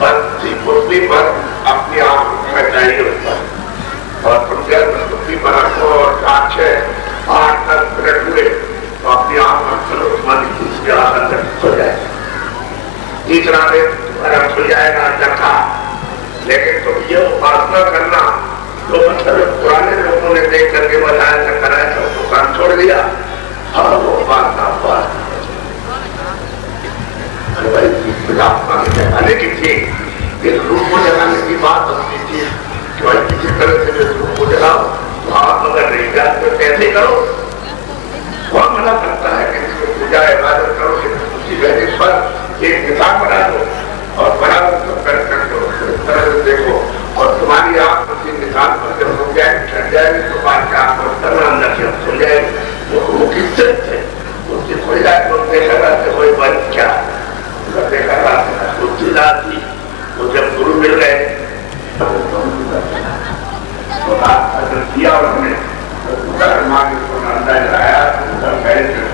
बस पुतली पर अपनी आंख में चाहिए उस पर और तुम जब पुतली पर रखो और 8-10 मिनट हुए तो अपनी आंख में चलो तुम्हारी दूसरी आंख अंदर खो जाएगी तीसरा दिन तुम्हारा खुल जाएगा जखा लेकिन तुम ये उपासना करना तो मतलब पुराने लोगों ने देख करके बताया था कराया था उसको काम छोड़ दिया और वो बात जगाने की थी इस रूप को जगाने की बात होती थी कि भाई किसी तरह से इस रूप को जगाओ तो आप अगर नहीं जानते कैसे करो कौन मना करता है कि इसको पूजा इबादत करो उसी वजह पर एक निशान बना दो और बड़ा कर दो इस तरह से देखो और तुम्हारी आंख उसी निशान पर जब हो जाए ठंड जाएगी तो बात का आंख करना अंदर से खुल जाएगी वो किससे थे उसकी खुल जाए तो देखा रहते कोई बन क्या देखा रहा थी वो जब गुरु मिल गए तो किया उन्होंने अंदाज आया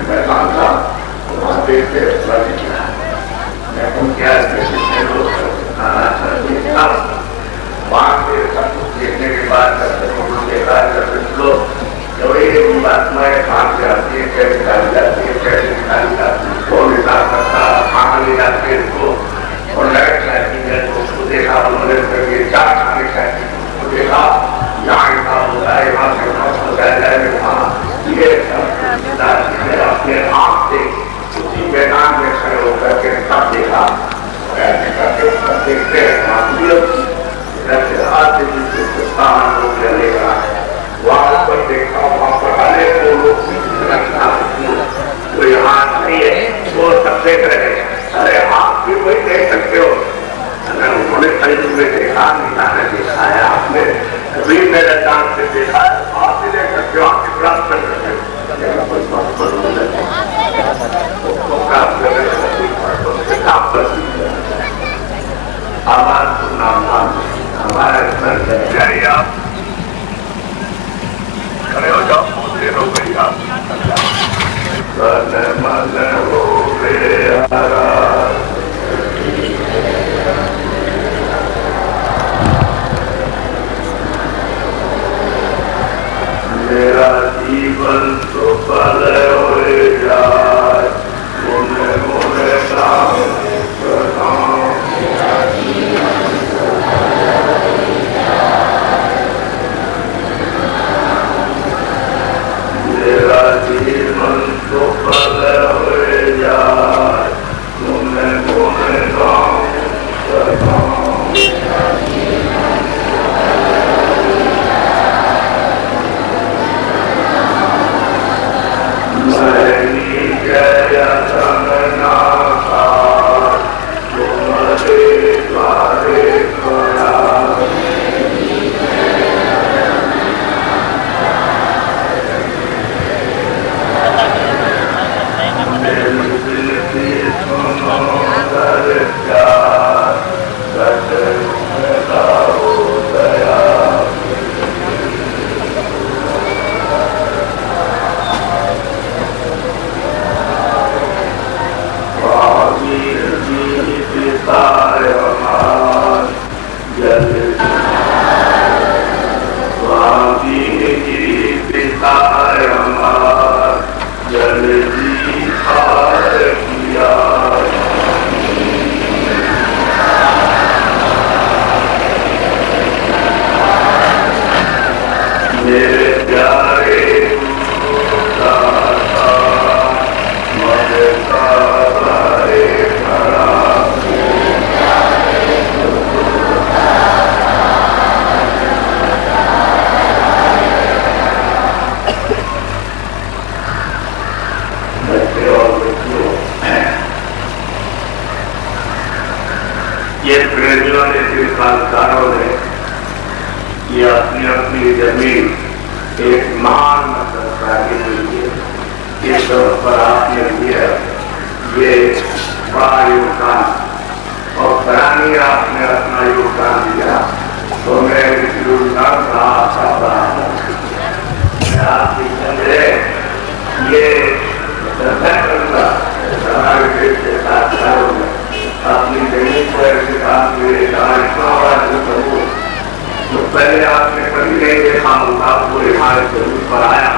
मैदान था वहां देखते क्या वहां से सब कुछ देखने के बाद आत्माएं कहाँ से आती है कैसे निकाली जाती है कैसे निकाली जाती है कौन निकाल सकता खाना ले जाते हैं इसको और लाइट लाइटिंग है तो उसको देखा उन्होंने करके चार खाने खाए उसको देखा यहाँ इतना होता है यहाँ से वहाँ पहुँचाया जाए वहाँ ये अपने आप से उसी मैदान में खड़े होकर के सब देखा ऐसे करके सब देखते हैं वहाँ पर देखा वहाँ पर अनेक लोग तो यहाँ नहीं है वो सब देख रहे हैं अरे आप भी वही देख सकते हो میں انہوں نے کئی میں دیکھا مینا نے دیکھا ہے آپ نے کبھی میرے جان سے دیکھا ہے آپ بھی لے کر کے آپ کی پرات کر رہے ہیں آواز سننا ہمارے سر سے جائے آپ کھڑے ہو جاؤ بہت دیر ہو گئی آپ من ہو میرا جیون تو پل ہوئے جائے مونے مونے رام میرا جیون تو پل ہوئے جائے مونے مونے رام پہلے آپ نے کبھی نہیں دیکھا ہوگا وہ ہمارے ضرور پر آیا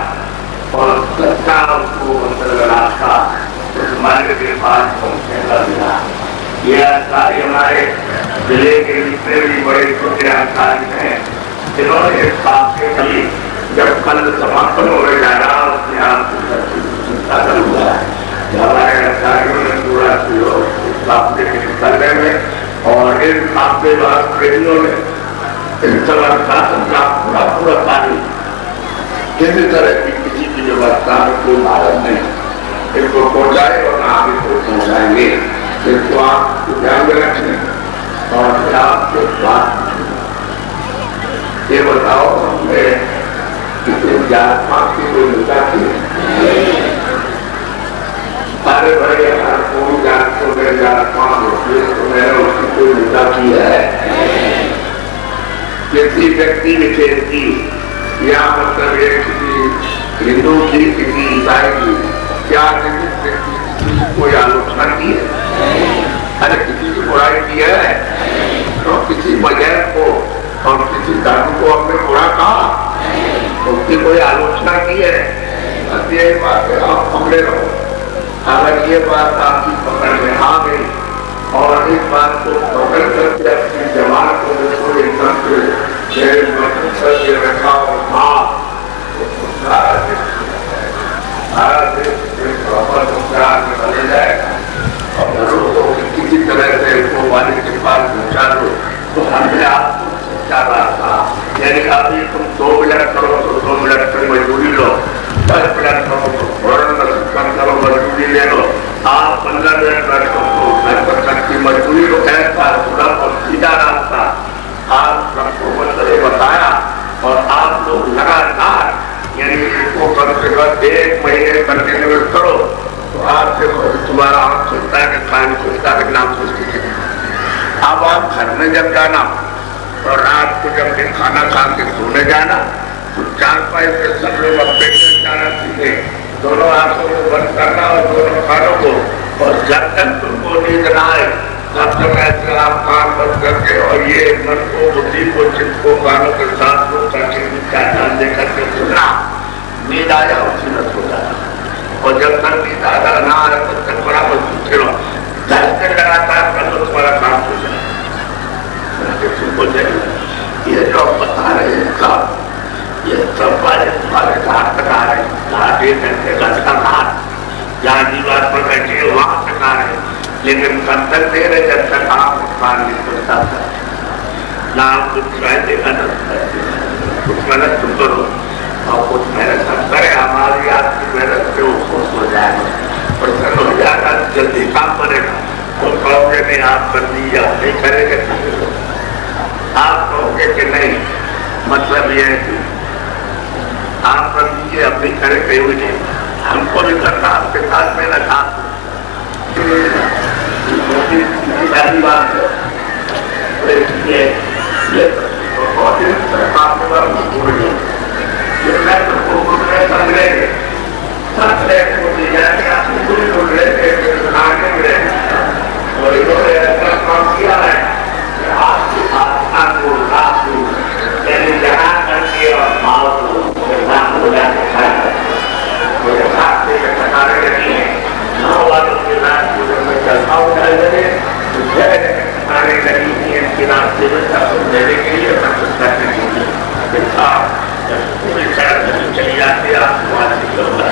اور سچا اس کو اندر تھا اس مالک کے پاس پہنچنے کا ملا. یہ انصاری ہمارے ضلع کے جتنے بھی بڑے چھوٹے انصاری ہیں انہوں نے اس بات کے کبھی جب کل سماپن ہونے جا رہا اس نے آپ کو ہوا ہے ہمارے انصاریوں نے پورا اس رابطے کے نکلنے میں اور اس رابطے بعد پریمیوں نے پورا پورا پانی کسی طرح کی کسی کی ویوستھا میں کوئی مہارت نہیں ان کو پہنچائے اور نہ آگے کو پہنچائیں گے. اس کو آپ کو دھیان میں رکھیں اور پھر آپ کے بات یہ بتاؤ ہم نے کسی جاتمات کی کوئی مدعا کی ارے بھائی اگر کوئی جات کو میں جاتمات ہوتی ہے تو میں نے اس کی کوئی مدعا کی ہے کسی ویکتی وشیش کی یا مطلب کسی ہندو کی کسی عیسائی کی کیا کسی کوئی آلوچنا کی ہے ارے کسی کی برائی کی ہے تو کسی وجہ کو اور کسی دھرم کو ہم نے برا کہا اس کی کوئی آلوچنا کی ہے بس یہی بات ہے آپ پکڑے رہو. اگر یہ بات آپ کی پکڑ میں آ گئی اور اس بات کو پکڑ کر کے اپنی جماعت کو کوئی انسان کے مقصد سے رکھا اور سارا دیش میں بدل جائے گا اور ضرور تو کسی طرح سے کو والد کے پاس پہنچا دو تو ہم نے آپ کو سمجھا رہا تھا یعنی ابھی تم 2 منٹ کرو تو 2 منٹ کی مجبوری لو 10 منٹ کرو تو فوراً کرو مجبوری لے لو آپ 15 منٹ بیٹھو تو सबको मतलब बताया और आप लोग लगातार यानी इसको कम से कम 1 महीने कंटिन्यू करो तो आपसे तुम्हारा आँख खुलता है कि कान खुलता है नाम खुलती है। अब आप घर में जब जाना और रात को जब दिन खाना खा के सोने जाना तो 4-5 से सब लोग अपने जाना सीखे, दोनों आंखों को बंद करना और दोनों कानों को, और जब तक तुमको नींद ना आए तब तक ऐसे आप कान बंद करके और ये मन को बुद्धि को चित्त को कानों के साथ को करके करके सुनना। नींद आया उसी में सो जाना और जब तक नींद आया ना आया तब तक बराबर सूखे रहो। 10 दिन लगातार कर लो तुम्हारा काम हो जाए। ये जो बता रहे हैं ये सब वाले तुम्हारे घाट तक आ रहे हैं, 1 घंटे का घाट जहाँ दीवार पर बैठे वहां तक आ रहे, लेकिन कब तक दे रहे जब तक आप कान नहीं खुलता था ना आप कुछ सुनाई देगा ना कुछ मेहनत तुम करो और कुछ मेहनत हम करें, हमारी आपकी मेहनत से वो खुश हो जाएगा, प्रसन्न हो जाएगा, जल्दी काम बनेगा। तो कहोगे नहीं आप कर दीजिए, आप नहीं करेंगे, आप कहोगे कि नहीं मतलब ये है कि आप कर दीजिए, अब नहीं करें कहीं हुई नहीं, हमको भी करना आपके साथ मेहनत आप सारी बात है। ये बहुत ही और इन्होंने ऐसा काम किया है आपके साथ को रात को यानी जहाँ करके और भाव को दिखाया मुझे साथ से कटाने लगी है 9 वालों के रात को जब मैं चलता हूँ कटाने लगी थी इनके रास्ते में सब देने के लिए सब कुछ करने के लिए पूरी सड़क नहीं चली जाती आपको वहाँ से होगा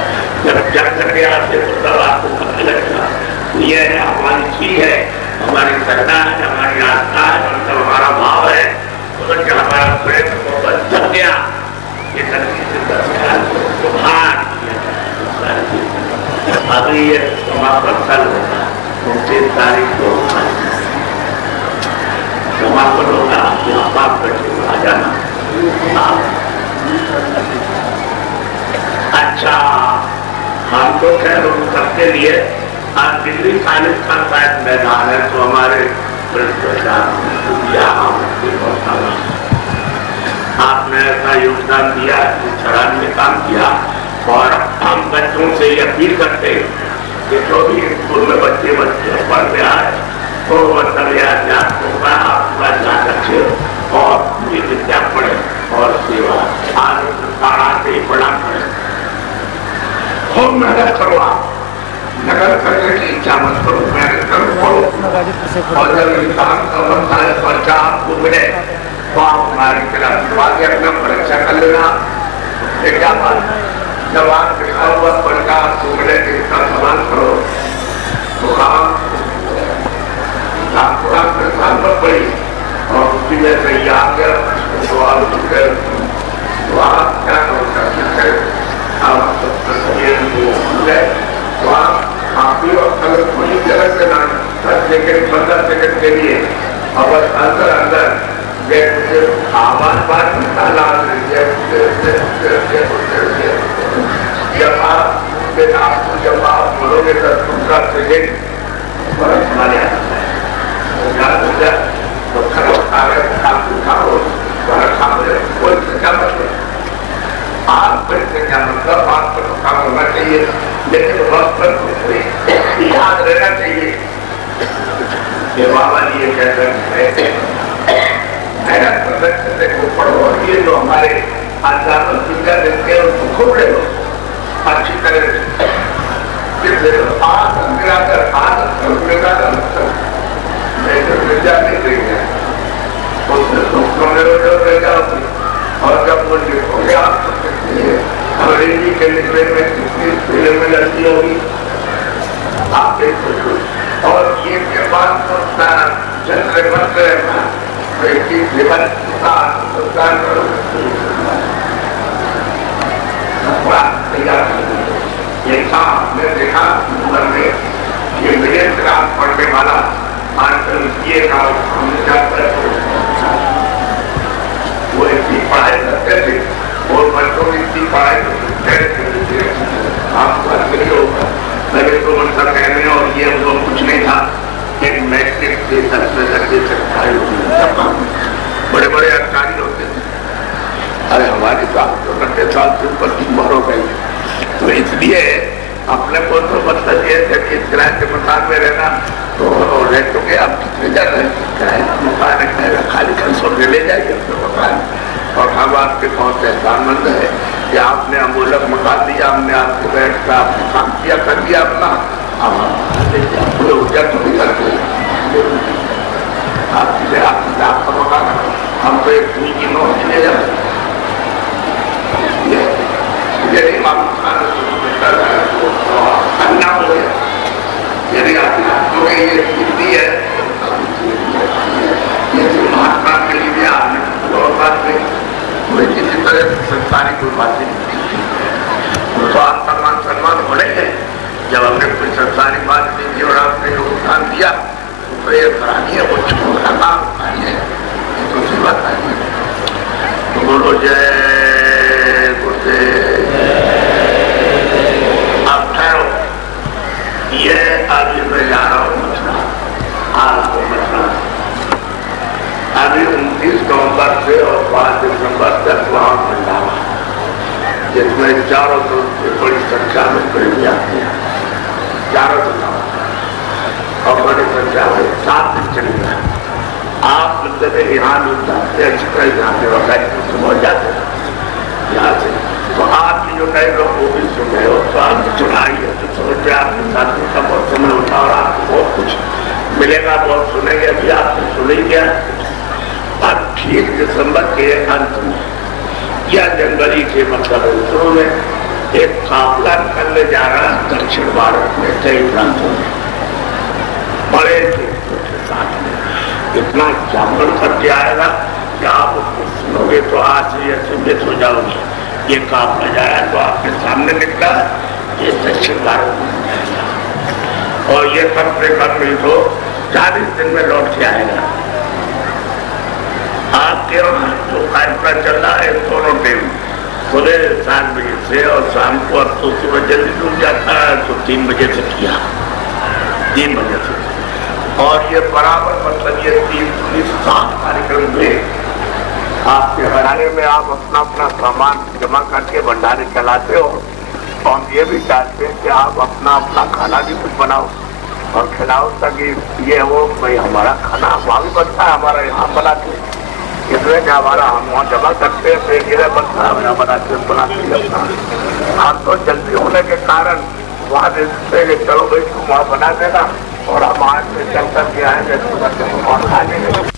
जब जब करके आते तो तब आपको पता लगेगा ये हमारी चीज है, हमारी श्रद्धा है, हमारी आस्था है, मतलब हमारा भाव है, तो जब हमारा प्रेम मोहब्बत जग गया ये धरती से बाहर अभी ये समापन कल होगा 29 तारीख को समापन होगा, यहाँ बाप बैठे आ जाना। अच्छा हम तो खैर उन सबके लिए आज दिल्ली खालिद खान साहब मैदान है तो हमारे आपने ऐसा योगदान दिया, सराहनीय काम किया और हम बच्चों से ये अपील करते हैं कि जो भी स्कूल में बच्चे पढ़ते आए तो आपका ध्यान रखे और ये विद्या पढ़े और सेवा आगे संस्थान से ही पढ़ा पड़े, खूब मेहनत करो आप, नगर करने की इच्छा मत करो, मेहनत करो और जब इंसान का बनता है पर्चा आपको मिले तो आप हमारी तरफ आगे अपना परीक्षा कर लेना। क्या बात जब आप लिखा हुआ पर्चा आपको मिले तो इसका सवाल करो तो आपको साल पर पड़ी और उसी में से ये आ गया तो आप क्या करोगे तो आप भी अगर पूरी तरह से ना 10 सेकंड 15 सेकंड के लिए और अंदर अंदर आवाज बात निकाला जब आप बोलोगे 10-15 सेकंड बरस माने तो खड़ो खाओ कोई क्या मतलब आप क्या मतलब आपको काम होना चाहिए लेकिन वक्त पर याद रहना चाहिए कि बाबा जी ये कहते हैं को पढ़ो और ये जो हमारे आध्यात्मिक विद्या देते हैं उनको खूब ले लो अच्छी तरह से विद्या नहीं रही है उसमें सूत्रों में रह जाओ और जब वो लिखोगे आप अंग्रेजी के लिखने में कितनी फिल्म में लगती होगी आप देखो और ये के बाद चंद्र मंत्र ये था मैं देखा ये मिडिल क्लास पढ़ने वाला आजकल ये काम ये दस लगे सरकारी बड़े बड़े अधिकारी होते थे। अरे हमारी साल तो 90 साल से ऊपर की उम्र हो गई, तो इसलिए अपने को तो मतलब ये है कि किराए के मकान में रहना तो रेट हो गया। अब कितने जन रहे किराए का मकान है, खाली खर्चों में ले जाइए अपने मकान। और हम आपके बहुत एहसानमंद है कि आपने अमूलक मकान दिया, हमने आपको बैठ कर आपने काम किया कर दिया अपना। आपको ऊर्जा तो नहीं करते आपका मकान, हमको एक फूल की नोट मिले जाते यदि अन्ना हो गया, यदि आपको ये हिंदी है ये महात्मा के लिए आपने और बात नहीं कोई किसी तरह संसारी कोई बात नहीं, तो आप सम्मान होने हैं। जब हमने कोई संसारी बात नहीं की और आपने योगदान दिया तो ये करानी है, वो छोटा काम करानी है, ये दूसरी बात नहीं है। तो बोलो जय गुरुदेव। अब ठहरो, ये अभी मैं जा रहा हूँ मथुरा, आपको मथुरा अभी 29 नवंबर से और 5 दिसंबर तक वहाँ भंडारा, जिसमें चारों तरफ से बड़ी संख्या में प्रेमी आते हैं, चारों तरफ और बड़ी संख्या में 7 दिन चलेगा। आप जब यहाँ मिल जाते अच्छी तरह जाते वक्त पहुँच जाते यहाँ से, तो आपके जो नए लोग वो भी सुन रहे हो तो आप सुनाइए, तो समझ में आपके साथियों का बहुत समय होता और आपको बहुत कुछ मिलेगा, बहुत सुनेंगे। अभी आपने सुनेंगे अब ठीक दिसंबर के अंत में या जनवरी के मतलब शुरू में एक काफिला निकलने जा रहा है दक्षिण भारत में कई प्रांतों में, बड़े तीर्थों के साथ में इतना जागरण करके आएगा कि आप उसको सुनोगे तो आज ही अचंभित हो जाओगे। ये काफिला जा रहा है तो आपके सामने निकला, ये दक्षिण भारत में जाएगा और ये कम से कम नहीं तो 40 दिन में लौट के आएगा। आपके जो कार्यक्रम चल रहा है दोनों टाइम सुबह 7 बजे से और शाम को, अब तो सुबह जल्दी डूब जाता है तो 3 बजे से किया, 3 बजे से। और ये बराबर मतलब ये 3-7 कार्यक्रम में आपके भंडारे में आप अपना अपना सामान जमा करके भंडारे चलाते हो और ये भी चाहते हैं कि आप अपना अपना खाना भी कुछ बनाओ और खिलाओ, ताकि ये हो भाई हमारा खाना वहाँ भी बनता है, हमारा यहाँ बनाते हैं, इसलिए कि हमारा हम वहाँ जमा करते हैं, फिर ये बनता है बनाते अपना। हम तो जल्दी होने के कारण वहाँ देखते हैं कि चलो भाई तुम वहाँ बना देना और हम आज से चल कर के आएंगे तो वहाँ खा लेंगे।